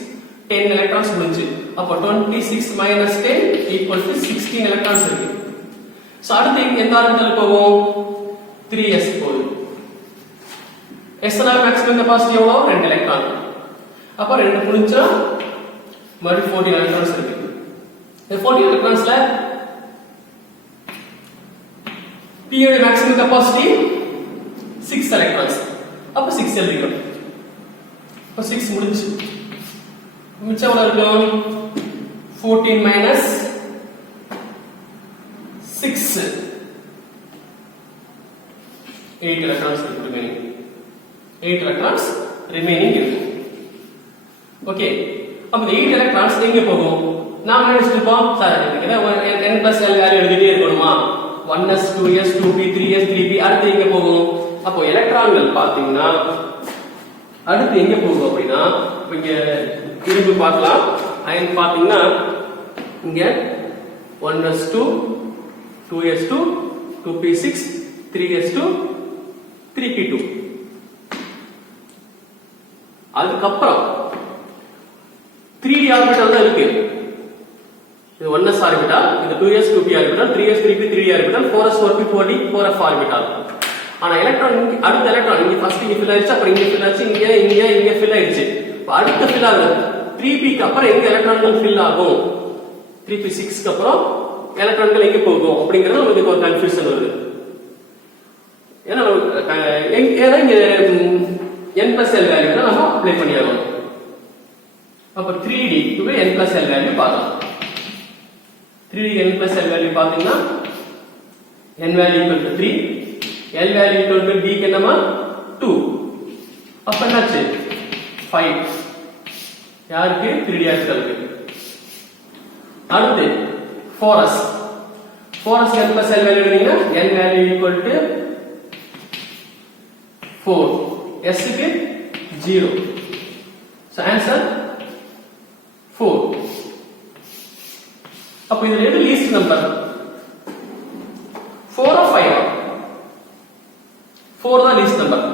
10 electrons முடிஞ்சு. அப்ப 26 minus 10 equal to 16 electrons இருக்கு. சோ அடுத்து எந்த ஆர்பிட்டால் போகும்? 3s போகும். s னா மேக்ஸிமம் கெபாசிட்டி எவ்வளவு? 2 எலக்ட்ரான். அப்ப 2 முடிஞ்சா மறுபடியும் 14 electrons இருக்கு. இந்த 14 electronsல p யோட மேக்ஸிமம் கெபாசிட்டி 6 electrons. அப்ப 6 எழுதிக்கிறோம். அப்ப 6 முடிஞ்சு. மிச்சம் எவ்வளவு இருக்கும்? 14 minus 6 8 electrons remaining. 8 electrons remaining இருக்கு. ஓகே, அப்ப 8 electrons எங்க போகும்? நாம நினைச்சிருப்போம் சார் இதுக்கு n plus l வேல்யூ எழுதிட்டே இருக்கணுமா? 1s 2s 2p 3s 3p அடுத்து எங்க போகும்? அப்போ எலக்ட்ரான்கள் பாத்தீங்கன்னா அடுத்து எங்க போகும் அப்படின்னா இங்க இரும்பு பார்க்கலாம். அயன் பாத்தீங்கன்னா இங்க 1s2 2s2 2p6 3s2 3p2. அதுக்கப்புறம் 3d ஆர்பிட்டால் தான் இருக்கு. இது 1s ஆர்பிட்டால், இது 2s 2p orbital, 3s 3p 3d orbital, 4s 4p 4d 4f orbital. ஆனா எலக்ட்ரான் அடுத்த எலக்ட்ரான் இங்க ஃபர்ஸ்ட் இங்க ஃபில் ஆயிடுச்சு, அப்புறம் இங்க ஃபில் ஆச்சு, இங்க ஃபில் ஆயிடுச்சு. அடுத்த ஃபில் ஆகுது 3p க்கு அப்புறம் எங்க எலக்ட்ரான்கள் ஃபில் ஆகும், 3p6 க்கு அப்புறம் எலக்ட்ரான்கள் எங்க போகும் அப்படிங்கறது உங்களுக்கு ஒரு கன்ஃபியூஷன் வருது. ஏன்னா இங்க n+l வேல்யூ தான் நம்ம அப்ளை பண்ணியாகணும். அப்ப 3d க்கு n+l வேல்யூ பார்க்கலாம். 3d n+l வேல்யூ பாத்தீங்கன்னா n value equal to 3, l value equal to d க்கு என்னமா 2. அப்ப என்னாச்சு 5 யாருக்கு 3d ஆர்பிட்டாலுக்கு. அடுத்து 4s n+l வேல்யூ எடுத்தீங்கன்னா n value equal to 4, s க்கு 0. so answer 4. அப்ப இதுல எது லீஸ்ட் நம்பர் 4 or 5? 4 தான் லீஸ்ட் நம்பர்.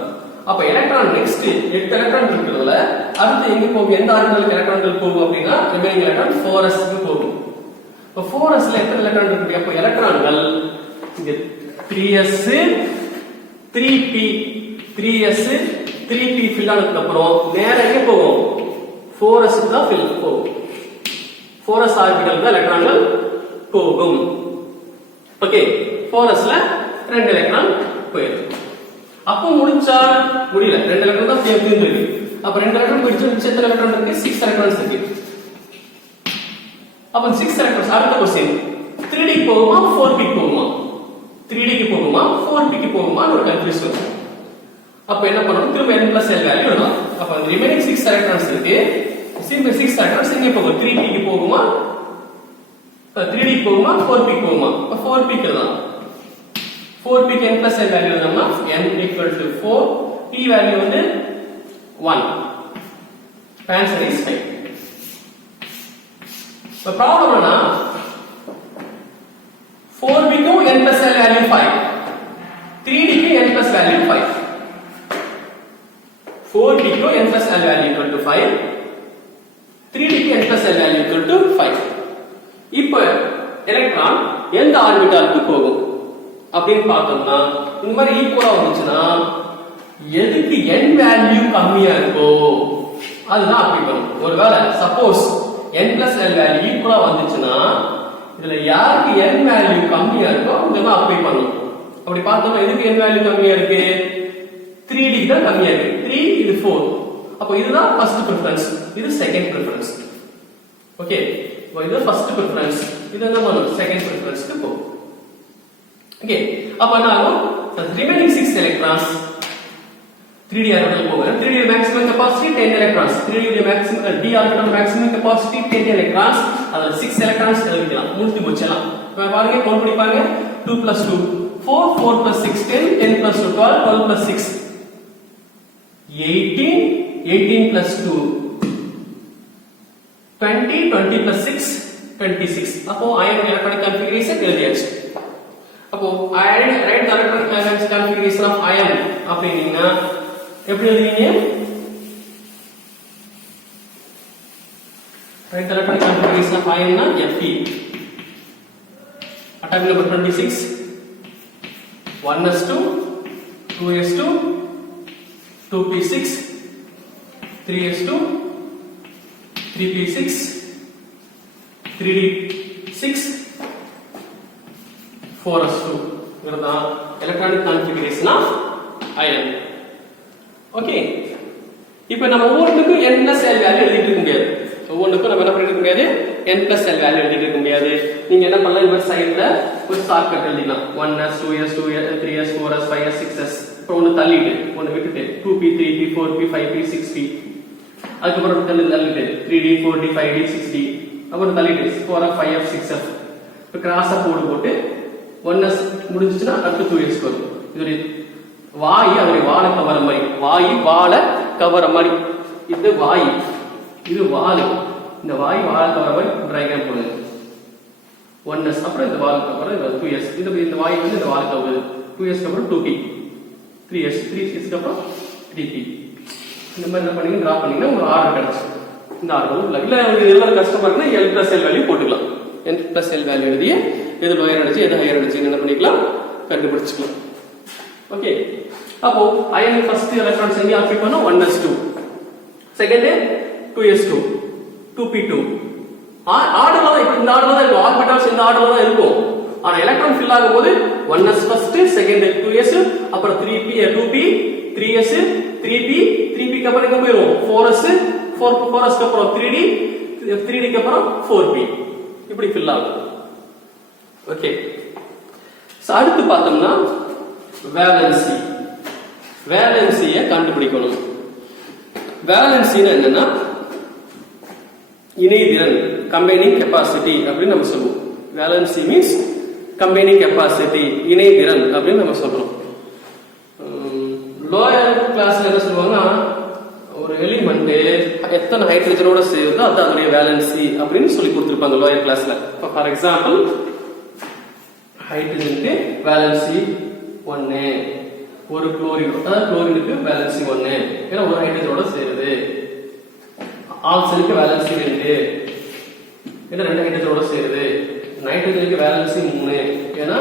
அப்ப எலக்ட்ரான் நெக்ஸ்ட் 8 எலக்ட்ரான் இருக்குதுல, அடுத்து எங்க போகும், எந்த ஆர்பிட்டாலுக்கு எலக்ட்ரான்கள் போகும் அப்படின்னா ரிமைனிங் எலக்ட்ரான் 4s க்கு போகும். இப்ப 4s ல எத்தனை எலக்ட்ரான் இருக்கு? அப்ப எலக்ட்ரான்கள் இங்க 3s 3p 3s 3p fill ஆனதுக்கு அப்புறம் நேரா எங்க போகும், 4s க்கு தான் ஃபில் போகும். 4s ஆர்பிட்டாலுக்கு தான் எலக்ட்ரான்கள் போகும். ஓகே, 4s ல 2 எலக்ட்ரான் போயிருக்கு. அப்போ முடிஞ்சா முடியல, 2 எலக்ட்ரான் தான் தீர்ந்து இருக்கு. அப்ப 2 எலக்ட்ரான் போயிடுச்சு, மிச்சம் எத்தனை எலக்ட்ரான் இருக்கு? 6 எலக்ட்ரான்ஸ் இருக்கு. அப்ப 6 எலக்ட்ரான்ஸ். அடுத்த क्वेश्चन 3d க்கு போகுமா 4p க்கு போகுமா? 3d க்கு போகுமா 4p க்கு போகுமா ஒரு கன்ஃபியூஷன். அப்ப என்ன பண்ணணும், திரும்ப n+l வேல்யூ எழுதலாம். அப்ப அந்த ரிமைனிங் 6 எலக்ட்ரான்ஸ் இருக்கு, 6 எலக்ட்ரான்ஸ் எங்க போகும், 3p க்கு போகுமா 3d க்கு போகுமா 4p க்கு போகுமா? அப்ப 4p க்கு எழுதலாம். 4p க்கு n+l வேல்யூ எழுதணும்னா n equal to 4, p value வந்து 1. answer is 5. இப்ப ப்ராப்ளம் என்னன்னா 4p க்கு n+l வேல்யூ 5, 3d க்கு n+ வேல்யூ 5. 4p க்கு n+l value equal to 5, 3d க்கு n+l வேல்யூ equal to 5. இப்போ எலக்ட்ரான் எந்த ஆர்பிட்டாலுக்கு போகும் அப்படின்னு பார்த்தோம்னா இந்த மாதிரி ஈக்குவலா வந்துச்சுன்னா எதுக்கு n வேல்யூ கம்மியா இருக்கோ அதுதான் அப்ளை பண்ணும். ஒருவேளை சப்போஸ் n+l வேல்யூ ஈக்குவலா வந்துச்சுன்னா இதுல யாருக்கு n வேல்யூ கம்மியா இருக்கோ இதெல்லாம் அப்ளை பண்ணும். அப்படி பார்த்தோம்னா எதுக்கு n வேல்யூ கம்மியா இருக்கு, 3d தான் கம்மியா இருக்கு. 3 இது 4. அப்ப இதுதான் ஃபர்ஸ்ட் பிரெஃபரன்ஸ், இது செகண்ட் பிரெஃபரன்ஸ். ஓகே, இது ஃபர்ஸ்ட் பிரெஃபரன்ஸ், இது என்ன பண்ணும் செகண்ட் பிரெஃபரன்ஸ்க்கு போகும். ஓகே, அப்ப என்ன ஆகும், ரிமைனிங் 6 எலக்ட்ரான்ஸ் 3d ஆர்பிட்டல் போகும். 3d maximum capacity 10 electrons, 3d maximum d orbital maximum capacity 10 electrons, அதுல 6 electrons எழுதிக்கலாம், முடிஞ்சு போச்சலாம். இப்ப பாருங்க கவுண்ட் பண்ணி பாருங்க, 2 + 2 4, 4 + 6 10, 10 + 2 12, 12 + 6 18, 18 + 2 20, 20 + 6 26. அப்போ ionic electronic configuration எழுதியாச்சு. அப்போ ionic right electronic configuration of ion அப்படினா எப்படி எழுதுவீங்க, right electronic configuration of ion na Fe, atomic number 26, 1s2, 2s2, 2p6, 3s2, 3p6, 3d6, 4s2 இங்கறதா electronic configuration of iron. Okay, இப்போ நம்ம ஒவ்வொன்றுக்கும் n+l வேல்யூ எழுதிட்டு இருக்க முடியாது. ஒவ்வொன்றுக்கும் நம்ம என்ன பண்ணிட்டு இருக்க முடியாது, n+l வேல்யூ எழுதிட்டு இருக்க முடியாது. நீங்க என்ன பண்ணலாம், இந்த சைடுல ஒரு ஷார்ட்கட் எழுதிடலாம். 1s 2s 3s 4s 5s 6s. இப்போ ஒன்னு தள்ளிட்டு ஒன்னு விட்டுட்டு 2p 3p 4p 5p 6p, அதுக்கப்புறம் தள்ளிட்டு 3d 4d 5d 6d, அப்புறம் தள்ளிட்டு 4f 5f 6f. இப்போ கிராஸா போட்டு 1s முடிஞ்சிச்சுன்னா அடுத்து 2s வரும். இது வாய் அதனுடைய வாழை கவர மாதிரி, வாய் வாழை கவர மாதிரி, இது வாய் இது வால், இந்த வாய் வாழை கவர மாதிரி டயகிராம் போடுது. 1s அப்புறம் இந்த வால் கவர 2s, இந்த வாய் வந்து இந்த வால் கவரு, 2s அப்புறம் 2p, 3s 3s அப்புறம் 3p. இந்த மாதிரி என்ன பண்ணீங்க டிரா பண்ணீங்கன்னா ஒரு ஆர்டர் கிடைச்சு இந்த ஆர்டர் இல்ல உங்களுக்கு எவ்வளவு கஷ்டமா இருக்குன்னா L plus L வேல்யூ போட்டுக்கலாம். L plus L வேல்யூ எழுதி எது லோயர் அடிச்சு எது ஹையர் அடிச்சு என்ன பண்ணிக்கலாம் கண்டுபிடிச்சுக்கலாம். ஓகே, அப்போ அயன் ஃபர்ஸ்ட் எலக்ட்ரான்ஸ் எங்க ஆக்டிவேட் பண்ணோம் 1s2, செகண்ட் 2s2, 2p2. ஆர்டர்ல தான் இந்த ஆர்டர்ல தான் இருக்கும், ஆர்பிட்டால்ஸ் இந்த ஆர்டர்ல தான் இருக்கும். ஆனா எலக்ட்ரான் ஃபில் ஆகும்போது 1s ஃபர்ஸ்ட், செகண்ட் 2s, அப்புறம் 3p 2p, 3s, 3p, 3p க்கு அப்புறம் எங்க போயிரும் 4s, 4s க்கு அப்புறம் 3d, 3d க்கு அப்புறம் 4p. இப்படி ஃபில் ஆகும். ஓகே, அடுத்து பார்த்தோம்னா வேலன்சி. வேலன்சியை கண்டுபிடிக்கணும். வேலன்சினா என்னன்னா இணைதிறன், கம்பைனிங் கெப்பாசிட்டி அப்படின்னு நம்ம சொல்லுவோம். வேலன்சி மீன்ஸ் கம்பைனிங் கெப்பாசிட்டி, இணைதிறன் அப்படின்னு நம்ம சொல்றோம். லோயர் கிளாஸ்ல என்ன சொல்லுவாங்கன்னா ஒரு எலிமெண்ட் எத்தனை ஹைட்ரஜனோட சேருதோ அது அதனுடைய வேலன்சி அப்படின்னு சொல்லி கொடுத்துருப்பாங்க லோயர் கிளாஸ்ல. ஃபார் எக்ஸாம்பிள் ஹைட்ரஜனுக்கு வேலன்சி 1, ஒரு குளோரின் அதாவது குளோரினுக்கு வேலன்சி 1 ஏன்னா ஒரு ஹைட்ரஜனோட சேருது. ஆக்சிஜனுக்கு வேலன்சி 2 ஏன்னா 2 ஹைட்ரஜனோட சேருது. நைட்ரஜனுக்கு வேலன்சி 3 ஏன்னா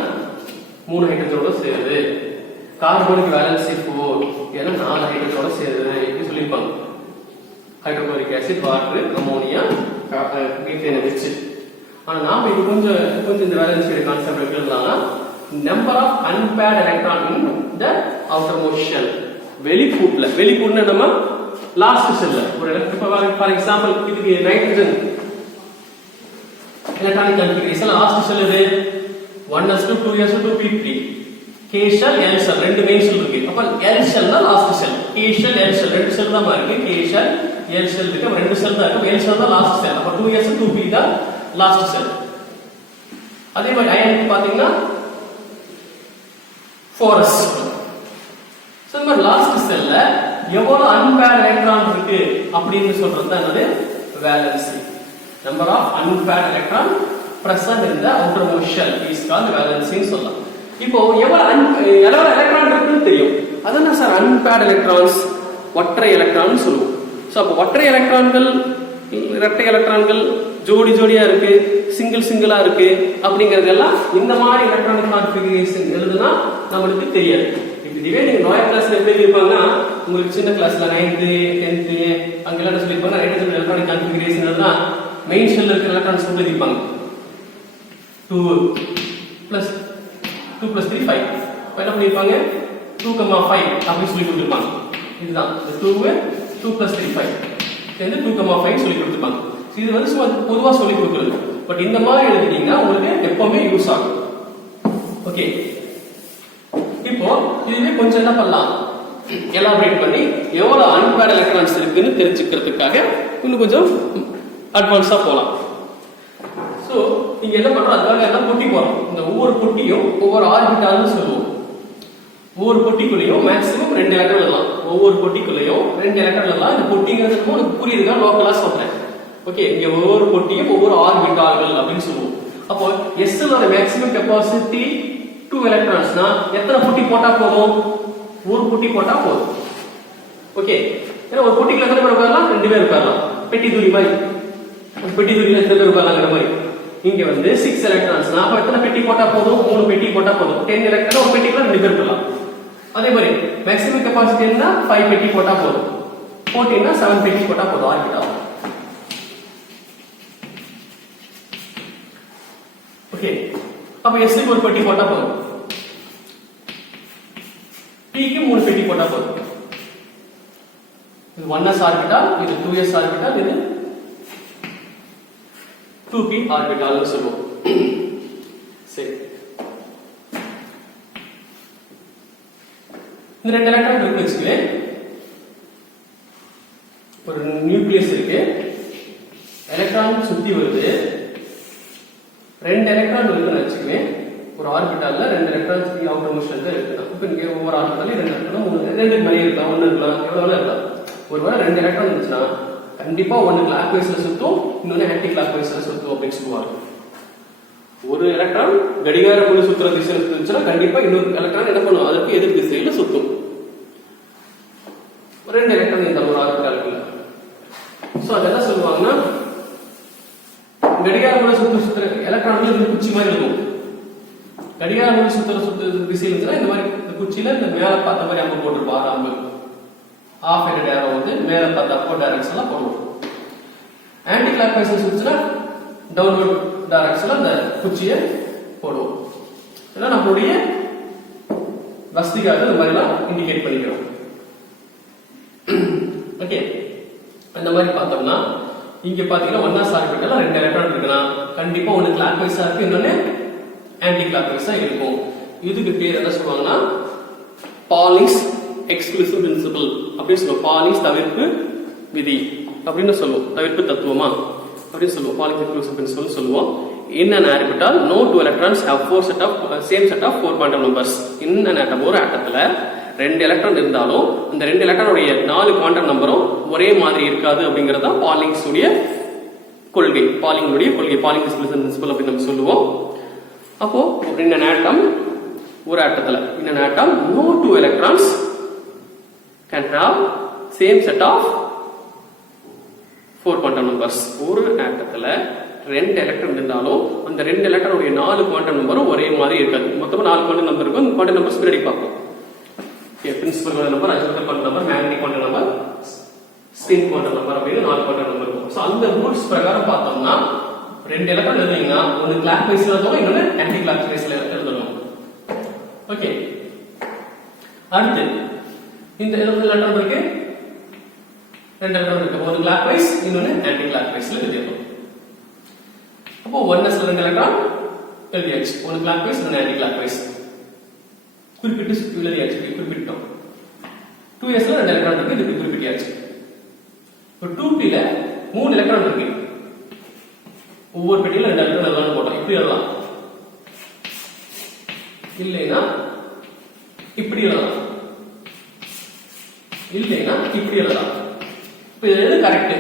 3 ஹைட்ரஜனோட சேருது. கார்பனுக்கு வேலன்சி 4 ஏன்னா 4 ஹைட்ரஜனோட சேருது. இப்படி சொல்லியிருப்பாங்க. Hydrochloric acid, water, ammonia, methane வச்சு. ஆனா நாம இது கொஞ்சம் இந்த வேலன்சியோட கான்செப்ட் எடுத்துக்கலாம்னா number of unpaired electron in the outermost shell. வெளிக்கூட்ல நம்ம லாஸ்ட் ஷெல்ல ஒரு ஃபார் எக்ஸாம்பிள் இதுக்கு nitrogen electronic configuration last shell இது 1s2, 2s2, 2p3, k shell, l shell ரெண்டு மெயின் ஷெல் இருக்கு. அப்ப l ஷெல் தான் last shell, k shell, l shell ரெண்டு ஷெல் தான் இருக்கு. k ஷெல், l ஷெல் இருக்கு, ரெண்டு ஷெல் தான் இருக்கு. l ஷெல் தான் லாஸ்ட் ஷெல். அப்ப 2s, 2p தான் லாஸ்ட் ஷெல். அதே மாதிரி அயனுக்கு பாத்தீங்கன்னா 4s. சோ இந்த லாஸ்ட் ஷெல்ல எவ்வளவு அன்பேர்ட் எலக்ட்ரான் இருக்கு அப்படின்னு சொல்றது தான் என்னது valency. Number of unpaired electron present in the outermost shell is called valency ன்னு சொல்லலாம். இப்போ எவ்வளவு எலக்ட்ரான் இருக்குன்னு தெரியும். அதான் சார் அன்பேர்ட் எலக்ட்ரான்ஸ், ஒற்றை எலக்ட்ரான் சொல்லுவோம். சோ அப்போ ஒற்றை எலக்ட்ரான்கள், இரட்டை எலக்ட்ரான்கள் ஜோடி ஜோடியா இருக்கு, சிங்கிளா இருக்கு அப்படிங்கறதெல்லாம் இந்த மாதிரி எலக்ட்ரானிக் கான்ஃபிகரேஷன் எழுதுனா நம்மளுக்கு தெரியாது. இதுவே நீங்க லோயர் கிளாஸ்ல எப்படி இருப்பாங்கன்னா உங்களுக்கு சின்ன கிளாஸ்ல 9th 10th அங்கெல்லாம் என்ன சொல்லிருப்பாங்க நைட்ரஜன் எலக்ட்ரானிக் கான்ஃபிகரேஷன் எழுதுனா மெயின் ஷெல்ல இருக்கிற எலக்ட்ரான்ஸ் மட்டும் எழுதிப்பாங்க. 2 plus 3 5 என்ன பண்ணிருப்பாங்க 2,5 அப்படி சொல்லி கொடுத்திருப்பாங்க. இதுதான் 2 plus 3 5 சேர்ந்து 2,5 சொல்லி கொடுத்திருப்பாங்க. இது வந்து சும்மா பொதுவா சொல்லி கொடுக்கிறது. பட் இந்த மாதிரி எழுதிட்டீங்கன்னா உங்களுக்கு எப்பவுமே யூஸ் ஆகும். ஓகே, இப்போ இதுவே கொஞ்சம் என்ன பண்ணலாம் எலாபரேட் பண்ணி எவ்வளவு அன்பேர்ட் எலக்ட்ரான்ஸ் இருக்குன்னு தெரிஞ்சுக்கிறதுக்காக இன்னும் கொஞ்சம் அட்வான்ஸா போலாம். சோ நீங்க என்ன பண்றோம் அதுக்காக எல்லாம் பொட்டி போறோம். இந்த ஒவ்வொரு பொட்டியும் ஒவ்வொரு ஆர்பிட்டால்னு சொல்லுவோம். ஒவ்வொரு பொட்டிக்குள்ளேயும் மேக்ஸிமம் 2 எலக்ட்ரான் எழுதலாம். ஒவ்வொரு பொட்டிக்குள்ளேயும் 2 எலக்ட்ரான் எழுதலாம். இந்த பொட்டிங்கிறது உங்களுக்கு புரியுதுக்கா லோக்கலா சொல்றேன். ஓகே, இங்க ஒவ்வொரு பொட்டியும் ஒவ்வொரு ஆர்பிட்டால்கள் அப்படின்னு சொல்லுவோம். அப்போ S ஓட மேக்ஸிமம் கெபாசிட்டி 2 எலக்ட்ரான்ஸ்னா எத்தனை பொட்டி போட்டா போதும்? ஒரு பொட்டி போட்டா போதும். ஓகே, ஏன்னா ஒரு பொட்டிக்குள்ள எத்தனை பேர் உட்காரலாம்? 2 பேர் உட்காரலாம். பெட்டி தூரி மாதிரி, பெட்டி தூரில எத்தனை பேர் உட்காரலாங்கிற மாதிரி. இங்க வந்து 6 எலக்ட்ரான்ஸ்னா அப்ப எத்தனை பெட்டி போட்டா போதும்? 3 பெட்டி போட்டா போதும். 10 எலக்ட்ரான் ஒரு பெட்டிக்குள்ள 2 பேர் இருக்கலாம். அதே மாதிரி மேக்ஸிமம் கெபாசிட்டி என்ன 5 பெட்டி போட்டா போதும். 14னா 7 பெட்டி போட்டா போதும் ஆர்பிட்டால். ஓகே, அப்ப S க்கு ஒரு பெட்டி போட்டா போதும். P க்கு 3 பெட்டி போட்டா போதும். இது 1s ஆர்பிட்டால், இது 2s ஆர்பிட்டால், இது 2p ஆர்பிட்டால்னு சொல்லுவோம். சரி, இந்த 2 எலக்ட்ரான் இருக்கு வச்சுக்கவே, ஒரு நியூக்ளியஸ் இருக்கு, எலக்ட்ரான் சுத்தி வருது. 2 எலக்ட்ரான் இருக்குன்னு வச்சுக்கவே, ஒரு ஆர்பிட்டால்ல 2 எலக்ட்ரான் சுத்தி அவுட்டர் மோஷன்ல இருக்கு. இப்போ இங்க ஒவ்வொரு ஆர்பிட்டாலையும் 2 எலக்ட்ரான் 2 மாதிரி இருக்கலாம், 1 இருக்கலாம், எவ்வளவு இருக்கலாம். ஒருவேளை 2 எலக்ட்ரான் இருந்துச்சுன்னா கண்டிப்பா ஒன்னு கிளாக் வைஸ்ல சுத்தும், இன்னொன்னு ஆன்டி கிளாக் வைஸ்ல சுத்தும் அப்படின்னு சொல்லுவாங்க. ஒரு எலக்ட்ரான் கடிகார முழு சுத்துற திசையில இருந்துச்சுன்னா கண்டிப்பா இன்னொரு எலக்ட்ரான் என்ன பண்ணும், அதற்கு எதிர் திசையில சுத்தும். 2 எலக்ட்ரான் இந்த ஒரு ஆர்பிட்டாலுக்குள்ள. சோ அதெல்லாம் சொல்லுவாங்கன்னா கடிகார முறை சுத்துற எலக்ட்ரான்கள் இந்த குச்சி மாதிரி இருக்கும். கடிகார முறை சுத்துற திசையில் இருந்தா இந்த மாதிரி இந்த குச்சியில இந்த மேல பார்த்த மாதிரி அம்பு போட்டுருப்போம். அம்பு ஆஃப் ஹெடட் ஏரோ வந்து மேல பார்த்த அப்பர் டைரக்ஷன்ல போடுவோம். ஆன்டி கிளாக் வைஸ் சுத்துனா டவுன்வர்ட் டைரக்ஷன்ல அந்த குச்சியை போடுவோம். இதெல்லாம் நம்மளுடைய வசதிக்காக இந்த மாதிரிலாம் இண்டிகேட் பண்ணிக்கிறோம். ஓகே, அந்த மாதிரி பார்த்தோம்னா இங்க பாத்தீங்கன்னா ஒன்னாஸ் ஆர்பிட்டல்ல 2 எலக்ட்ரான் இருக்குன்னா கண்டிப்பா ஒன்னு கிளாக் வைஸா இருக்கு, இன்னொன்னு ஆன்டி கிளாக் வைஸா இருக்கும். இதுக்கு பேர் என்ன சொல்லுவாங்கன்னா பாலிங்ஸ் எக்ஸ்க்ளூசிவ் பிரின்சிபல் அப்படின்னு சொல்லுவோம். பாலிங்ஸ் தவிர்ப்பு விதி அப்படின்னு சொல்லுவோம். தவிர்ப்பு தத்துவமா அப்படின்னு சொல்லுவோம். பாலிங்ஸ் எக்ஸ்க்ளூசிவ் பிரின்சிபல் சொல்லுவோம். In an orbital, no two electrons have same set of 4 quantum numbers. In an atom, ஒரு ஆட்டத்துல 2 எலக்ட்ரான் இருந்தாலும் அந்த 2 எலக்ட்ரானுடைய 4 குவாண்டம் நம்பரும் ஒரே மாதிரி இருக்காது அப்படிங்கறது தான் பாலிங்ஸ் உடைய கொள்கை. பாலிங் உடைய கொள்கை, பாலிங் எக்ஸ்க்ளூசிவ் பிரின்சிபல் அப்படி நம்ம சொல்லுவோம். அப்போ in an atom, ஒரு ஆட்டத்துல in an atom, no two electrons can have same set of 4 quantum numbers. ஒரு ஆட்டத்துல 2 எலக்ட்ரான் இருந்தாலும் அந்த 2 எலக்ட்ரானுடைய 4 குவாண்டம் நம்பரும் ஒரே மாதிரி இருக்காது. மொத்தமா 4 குவாண்டம் நம்பர் இருக்கும். அந்த குவாண்டம் நம்பர்ஸ் பின்னாடி பார்ப்போம். Principal quantum number, azimuthal quantum number, magnetic quantum number, spin quantum number அப்படின்னு 4 குவாண்டம் நம்பர் இருக்கும். சோ அந்த ரூல்ஸ் பிரகாரம் பார்த்தோம்னா 2 எலக்ட்ரான் எழுதுனீங்கன்னா ஒன்னு கிளாக் வைஸ்ல எழுதணும், இன்னொன்னு ஆன்டி கிளாக் வைஸ்ல எழுதணும். ஓகே, அடுத்து இந்த எலக்ட்ரான் இருக்கு, 2 எலக்ட்ரான் இருக்கு. ஒரு கிளாக் வைஸ், இன்னொன்னு ஆன்டி கிளாக் வைஸ்ல எழுதணும். அப்போ 1s 2 எலக்ட்ரான் எழுதியாச்சு. ஒரு கிளாக் வைஸ், இன்னொன்னு ஆன்டி கிளாக் வைஸ் குறிப்பிட்டு எழுதியாச்சு. குறிப்பிட்டோம். 2s 2 எலக்ட்ரான் இருக்கு, இதுக்கு குறிப்பிட்டாச்சு. இப்போ 2p ல 3 எலக்ட்ரான் இருக்கு. ஒவ்வொரு பெட்டியில 2 எலக்ட்ரான் எழுதலாம் போட்டோம். இப்படி எழுதலாம், இல்லைன்னா இப்படி எழுதலாம், இல்லைன்னா இப்படி எழுதலாம். இப்போ இது எது கரெக்ட்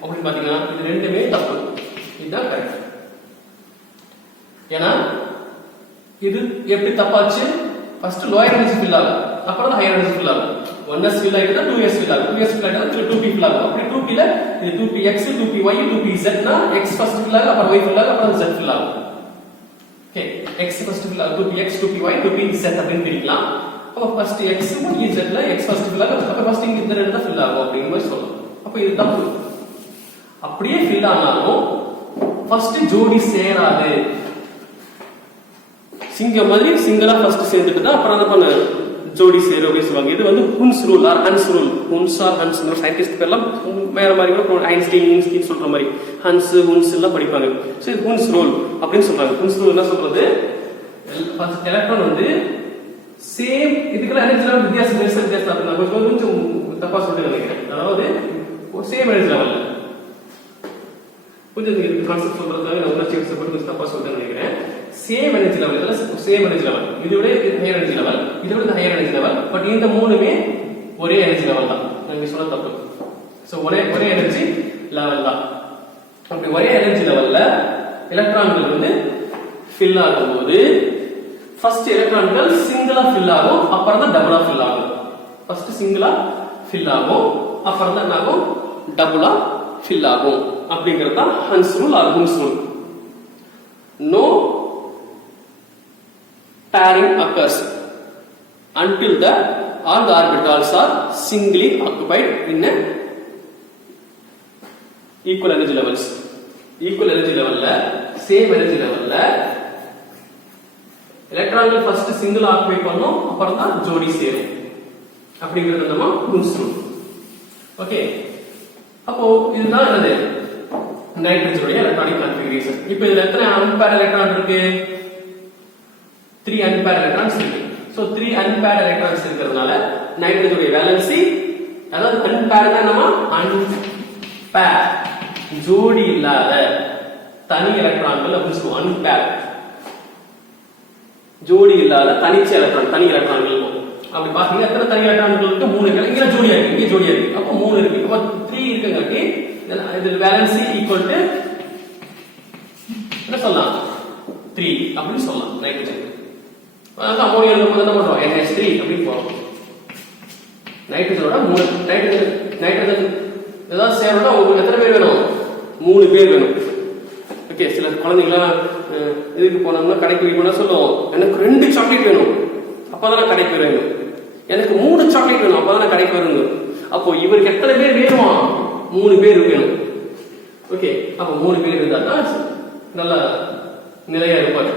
அப்படின்னு பாத்தீங்கன்னா இது ரெண்டுமே தப்பு. இதுதான் கரெக்ட். ஏன்னா இது எப்படி தப்பாச்சு? ஃபர்ஸ்ட் லோயர் எனர்ஜி ஃபில் ஆகும், அப்புறம் தான் ஹையர் எனர்ஜி ஃபில் ஆகும். 1s ஃபில் ஆயிட்டா 2s ஃபில் ஆகும், 2s ஃபில் ஆயிட்டா 2p ஃபில் ஆகும். அப்படி 2p ல இது 2px 2py 2pz னா x ஃபர்ஸ்ட் ஃபில் ஆகும், அப்புறம் y ஃபில் ஆகும், அப்புறம் z ஃபில் ஆகும். ஓகே, x ஃபர்ஸ்ட் ஃபில் ஆகும், 2px 2py 2pz அப்படின்னு பிரிக்கலாம். அப்ப ஃபர்ஸ்ட் x y z ல x ஃபர்ஸ்ட் ஃபில் ஆகும், அப்புறம் ஃபர்ஸ்ட் இங்க இந்த ரெண்டு தான் ஃபில் ஆகும் அப்படிங்கிற மாதிரி சொல்லலாம். அப்ப இது தப்பு. அப்படியே ஃபில் ஆனாலும் ஃபர்ஸ்ட் ஜோடி சேராது. சிங்கம் மாதிரி சிங்கிளா ஃபர்ஸ்ட் சேர்ந்துட்டு தான் அப்புறம் என்ன பண்ண ஜோடி சேரும் அப்படின்னு சொல்லுவாங்க. இது வந்து Hund's rule or Hund's rule. Hund's or Hund's scientist பேர்லாம் வேற மாதிரி கூட ஐன்ஸ்டீன் சொல்ற மாதிரி ஹன்ஸ் ஹுன்ஸ் எல்லாம் படிப்பாங்க. சோ இது ஹுன்ஸ் ரூல் அப்படின்னு சொல்றாங்க. ஹுன்ஸ் ரூல் என்ன சொல்றது? எலக்ட்ரான் வந்து சேம் இதுக்கெல்லாம் எனர்ஜி லெவல் வித்தியாசம் அப்படின்னு கொஞ்சம் தப்பா சொல்லிட்டு நினைக்கிறேன். அதாவது சேம் எனர்ஜி லெவல்ல கொஞ்சம் கான்செப்ட் சொல்றதுக்காக நான் உணர்ச்சி வசப்பட்டு கொஞ்சம் தப்பா சொல்லிட்டு நினைக்கிறேன். சேம் எனர்ஜி லெவல், இதெல்லாம் சேம் எனர்ஜி லெவல், இதை விட ஹையர் எனர்ஜி லெவல், இதை விட ஹையர் எனர்ஜி லெவல். பட் இந்த மூணுமே ஒரே எனர்ஜி லெவல் தான். நீங்க சொன்ன தப்பு. சோ ஒரே எனர்ஜி லெவல் தான். அப்படி ஒரே எனர்ஜி லெவல்ல எலக்ட்ரான்கள் வந்து ஃபில் ஆகும்போது ஃபர்ஸ்ட் எலக்ட்ரான்கள் சிங்கிளா ஃபில் ஆகும், அப்புறம் தான் டபுளா ஃபில் ஆகும். ஃபர்ஸ்ட் சிங்கிளா ஃபில் ஆகும், அப்புறம் தான் என்ன ஆகும்? டபுளா ஃபில் ஆகும். அப்படிங்கிறது தான் Hund's rule or Hund's rule. No pairing occurs until all the orbitals are singly occupied in a equal energy levels. Equal energy level la same energy level la electron first single occupy பண்ணோம், அப்புறம் தான் ஜோடி சேரும். அப்படிங்கிறது நம்ம Hund's rule. Okay, அப்போ இதுதான் என்னது நைட்ரஜனுடைய எலக்ட்ரானிக் கான்ஃபிகரேஷன். இப்போ இதுல எத்தனை அன்பேர் எலக்ட்ரான் இருக்கு? 3 unpaired electrons இருக்கு. சோ 3 unpaired electrons இருக்கிறதுனால நைட்ரஜனுடைய வேலன்சி, அதாவது unpaired நம்ம unpaired ஜோடி இல்லாத தனி எலக்ட்ரான்கள் அப்படின்னு சொல்லுவோம். unpaired ஜோடி இல்லாத தனிச்ச எலக்ட்ரான், தனி எலக்ட்ரான்கள். அப்படி பாத்தீங்கன்னா எத்தனை தனி எலக்ட்ரான்கள் இருக்கு? 3 இருக்கு. இங்க ஜோடியா இருக்கு, இங்க ஜோடியா இருக்கு. அப்ப 3 இருக்கு. அப்ப 3 இருக்குங்காட்டி இது வேலன்சி ஈக்குவல் டு என்ன சொல்லலாம்? 3 அப்படின்னு சொல்லலாம் நைட்ரஜன். அமோனியா என்ன பண்றோம்? NH3 அப்படி போறோம். நைட்ரஜனோட 3 நைட்ரஜன் ஏதாவது சேரணும்னா உங்களுக்கு எத்தனை பேர் வேணும்? 3 பேர் வேணும். ஓகே, சில குழந்தைங்களாம் இதுக்கு போனோம்னா கடைக்கு போய் சொல்லுவோம், எனக்கு 2 சாக்லேட் வேணும், அப்பதான் கடைக்கு வருவேன். எனக்கு 3 சாக்லேட் வேணும், அப்பதான் கடைக்கு வருவேன். அப்போ இவருக்கு எத்தனை பேர் வேணுமா? 3 பேர் வேணும். ஓகே, அப்போ 3 பேர் இருந்தா தான் நல்ல நிலையா இருப்பாரு.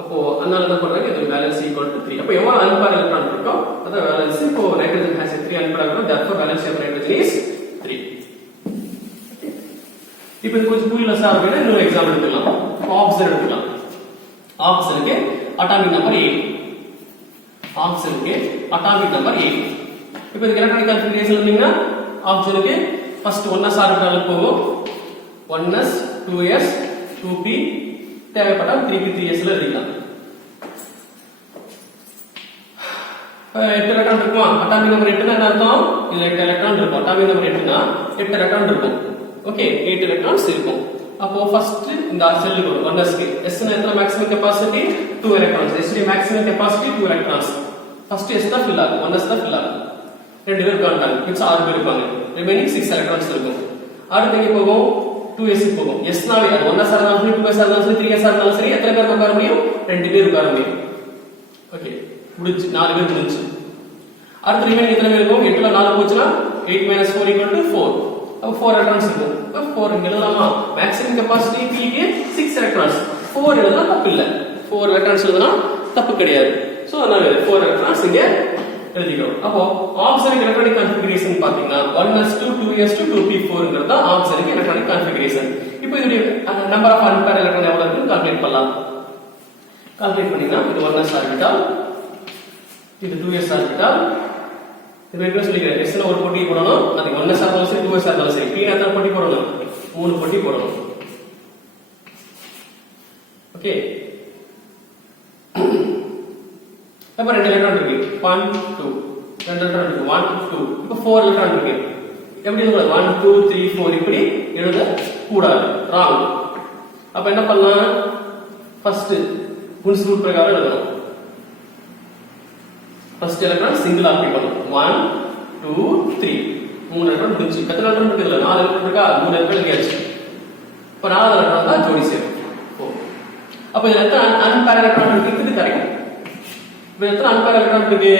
அப்போ அதனால என்ன பண்றாங்க, இது வேலன்ஸ் ஈக்குவல் டு 3. அப்போ எவ்வளவு அன்பேர் எலக்ட்ரான் இருக்கோ அதான் வேலன்ஸ். இப்போ nitrogen has 3 unpair electron, therefore valence of nitrogen is 3. இப்போ இது கொஞ்சம் புரியலசா அப்படின்னா இன்னொரு எக்ஸாம்பிள் எடுத்துக்கலாம். ஆக்சிஜன் எடுத்துக்கலாம். ஆக்சிஜனுக்கு அட்டாமிக் நம்பர் 8. ஆக்சிஜனுக்கு அட்டாமிக் நம்பர் 8. இப்போ இந்த எலக்ட்ரானிக் கான்ஃபிகரேஷன் இருந்தீங்கன்னா ஆக்சிஜனுக்கு ஃபர்ஸ்ட் 1s ஆர்பிட்டாலுக்கு போகும். 1s 2s 2p தேவைப்பட்டா 3p 3s ல எழுதிக்கலாம். 8 எலக்ட்ரான் இருக்குமா? அட்டாமிக் நம்பர் 8 என்ன அர்த்தம்? இதுல 8 எலக்ட்ரான் இருக்கும். அட்டாமிக் நம்பர் 8 னா 8 எலக்ட்ரான் இருக்கும். ஓகே, 8 எலக்ட்ரான்ஸ் இருக்கும். அப்போ ஃபர்ஸ்ட் இந்த செல்லுக்கு 1s க்கு s னா எத்தனை மேக்ஸிமம் கெபாசிட்டி? 2 எலக்ட்ரான்ஸ். s டி maximum capacity 2 electrons. First s தான் ஃபில் ஆகும், 1s தான் ஃபில் ஆகும். 2 பேர் இருக்காங்க, மிச்ச 6 பேர் இருப்பாங்க. ரிமைனிங் 6 எலக்ட்ரான்ஸ் இருக்கும். அடுத்து எங்க போகும்? 2s க்கு போகும். s னாவே அது 1s இருந்தாலும் சரி, 2s இருந்தாலும் சரி, 3s இருந்தாலும் சரி, எத்தனை பேர் உட்கார முடியும்? 2 பேர் உட்கார முடியும். ஓகே, முடிஞ்சு 4 பேர் முடிஞ்சு. அடுத்து ரிமைனிங் எத்தனை பேர் இருக்கும்? 8 ல 4 போச்சுனா 8 - 4 = 4. அப்ப 4 எலக்ட்ரான்ஸ் இருக்கும். அப்ப 4 இங்க எழுதலாமா? மேக்ஸிமம் கெபாசிட்டி p க்கு 6 எலக்ட்ரான்ஸ். 4 எழுதனா தப்பு இல்ல. 4 எலக்ட்ரான்ஸ் எழுதனா தப்பு கிடையாது. சோ அதனால 4 எலக்ட்ரான்ஸ் இங்க எழுதிக்கிறோம். அப்போ ஆக்சிஜன் எலக்ட்ரானிக் கான்ஃபிகரேஷன் பாத்தீங்கன்னா 1s to 2s to 2p4ங்கிறது தான் ஆக்சிஜன் எலக்ட்ரானிக் கான்ஃபிகரேஷன். இப்போ இதோட நம்பர் ஆஃப் அன்பேர் எலக்ட்ரான் எவ்வளவு இருக்குன்னு கால்குலேட் பண்ணலாம். கால்குலேட் பண்ணீங்கன்னா இது 1s ஆர்பிட்டால், இது 2s ஆர்பிட்டால். இது என்ன சொல்லிக்கிறேன், s ல ஒரு பொட்டி போடணும். அது 1s ஆர்பிட்டால் சரி, 2s ஆர்பிட்டால் சரி. p ல எத்தனை பொட்டி போடணும்? 3 பொட்டி போடணும். ஓகே, அப்ப 2 எலக்ட்ரான் இருக்கு. 1 2 2 எலக்ட்ரான் இருக்கு. 1 2 இப்போ 4 எலக்ட்ரான் இருக்கு. எப்படி எழுதலாம்? 1 2 3 4 இப்படி எழுத கூடாது, ராங். அப்ப என்ன பண்ணலாம்? ஃபர்ஸ்ட் முன்ஸ் ரூல் பிரகாரம் எழுதணும். ஃபர்ஸ்ட் எலக்ட்ரான் சிங்கிள் ஆக்டிவ் பண்ணணும். 1 2 3 3 எலக்ட்ரான் முடிஞ்சு. எத்தனை எலக்ட்ரான் இருக்கு? இதுல 4 எலக்ட்ரான் இருக்கா? 3 எலக்ட்ரான் எழுதியாச்சு. இப்ப 4 எலக்ட்ரான் தான் ஜோடி சேரும். அப்ப இதுல எத்தனை அன்பேர் எலக்ட்ரான் இருக்குது? கரெக்ட். இப்ப எத்தனை அன்பேர் எலக்ட்ரான் இருக்கு?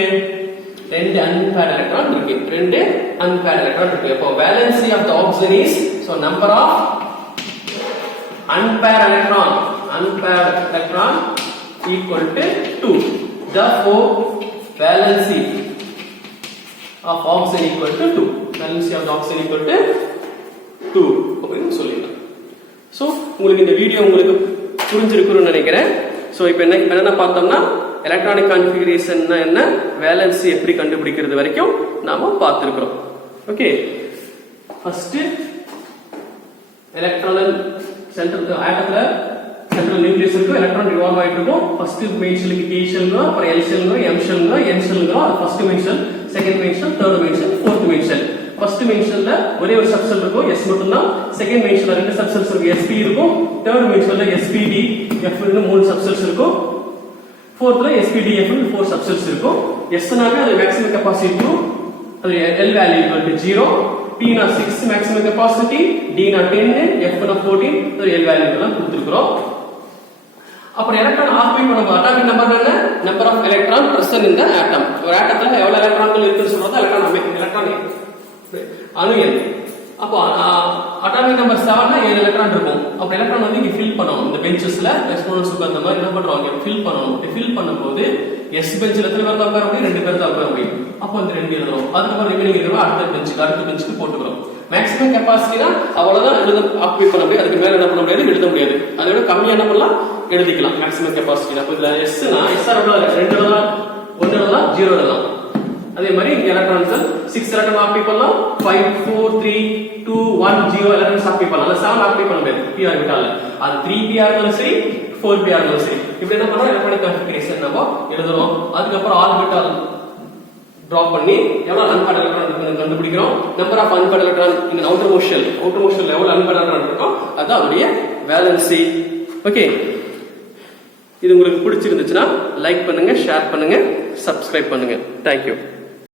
2 அன்பேர் எலக்ட்ரான் இருக்கு. 2 அன்பேர் எலக்ட்ரான் இருக்கு. அப்போ valency of the oxygen is, so number of unpaired electron equal to 2. Therefore valency of oxygen equal to 2. Valency of the oxygen equal to 2 அப்படின்னு சொல்லிடலாம். So உங்களுக்கு இந்த video உங்களுக்கு புரிஞ்சிருக்கும்னு நினைக்கிறேன். சோ இப்போ என்ன பார்த்தோம்னா எலக்ட்ரானிக் கான்ஃபிகரேஷன் என்ன, வேலன்சி எப்படி கண்டுபிடிக்கிறது வரைக்கும் நாம பார்த்திருக்கிறோம். ஓகே, ஃபர்ஸ்ட் எலக்ட்ரான் சென்ட்ரல் ஆட்டத்துல சென்ட்ரல் நியூக்ளியஸ் இருக்கு, எலக்ட்ரான் ரிவால்வ் ஆயிட்டு இருக்கும். ஃபர்ஸ்ட் மெயின் ஷெல்லுக்கு k ஷெல்லுங்க, அப்புறம் l ஷெல்லுங்க, m ஷெல்லுங்க, n ஷெல்லுங்க. அது first main shell, second main shell, third main shell, fourth main shell. First main ஷெல்ல ஒரே ஒரு சப்ஷெல் இருக்கும், s மட்டும் தான். செகண்ட் மெயின் ஷெல்ல ரெண்டு சப்ஷெல்ஸ் இருக்கு, sp இருக்கும். தேர்ட் மெயின் ஷெல்ல spd f ன்னு மூணு சப்ஷெல்ஸ் இருக்கும். ஃபோர்த்ல spd f ன்னு 4 சப்ஷெல்ஸ் இருக்கும். s னாவே அது மேக்ஸிமம் கெபாசிட்டி 2, அது l value equal to 0, p னா 6 மேக்ஸிமம் கெபாசிட்டி, d னா 10, f னா 14, அது l வேல்யூ எல்லாம் கொடுத்திருக்கோம். அப்புறம் எலக்ட்ரான் ஆக்குபை பண்ணும்போது அட்டாமிக் நம்பர் என்ன? Number of electron present in the atom. ஒரு ஆட்டத்துல எவ்வளவு எலக்ட்ரான்கள் இருக்குன்னு சொல்றது எலக்ட்ரான் அணு எண். அப்போ அட்டாமிக் நம்பர் 7 னா 7 எலக்ட்ரான் இருக்கும். அப்ப எலக்ட்ரான் வந்து இங்க ஃபில் பண்ணனும். இந்த பெஞ்சஸ்ல எக்ஸ்போனன்ட்ஸ்க்கு அந்த மாதிரி என்ன பண்றாங்க, ஃபில் பண்ணனும். ஃபில் பண்ணும்போது s பெஞ்சில எத்தனை பேர் தான் உட்கார முடியும்? 2 பேர் தான் உட்கார முடியும். அப்போ அந்த 2 எழுதுறோம். அதுக்கு அப்புறம் ரிமைனிங் இருக்கிற அடுத்த பெஞ்சுக்கு போட்டுக்கிறோம். மேக்ஸிமம் கெபாசிட்டினா அவ்வளவுதான் எழுத ஆக்குபை பண்ண முடியும். அதுக்கு மேல என்ன பண்ண முடியாது, எழுத முடியாது. அதோட கம்மியா என்ன பண்ணலாம், எழுதிக்கலாம் மேக்ஸிமம் கெபாசிட்டி. அப்ப இதுல s னா s எவ்வளவு? 2 எழுதலாம், 1 எழுதலாம், 0 எழுதலாம். அதே மாதிரி இங்க எலக்ட்ரான்கள் 6 எலக்ட்ரான் ஆக்குபை பண்ணலாம், 5 4 3 2 1 0 எலக்ட்ரான்ஸ் ஆக்குபை பண்ணலாம். அல்ல 7 ஆக்குபை பண்ண முடியாது p ஆர்பிட்டால்ல. அது 3p இருந்தாலும் சரி 4p இருந்தாலும் சரி. இப்படி என்ன பண்றோம், எலக்ட்ரானிக் கான்ஃபிகரேஷன் நம்ம எழுதுறோம். அதுக்கு அப்புறம் ஆர்பிட்டால் டிராப் பண்ணி எவ்வளவு அன்பேர்ட் எலக்ட்ரான் இருக்குன்னு கண்டுபிடிக்கிறோம். Number of unpaired electron in outermost shell எவ்வளவு அன்பேர்ட் எலக்ட்ரான் இருக்கும், அது அதோடைய வேலன்சி. ஓகே, இது உங்களுக்கு பிடிச்சிருந்துச்சுன்னா லைக் பண்ணுங்க, ஷேர் பண்ணுங்க, சப்ஸ்கிரைப் பண்ணுங்க. தேங்க்யூ.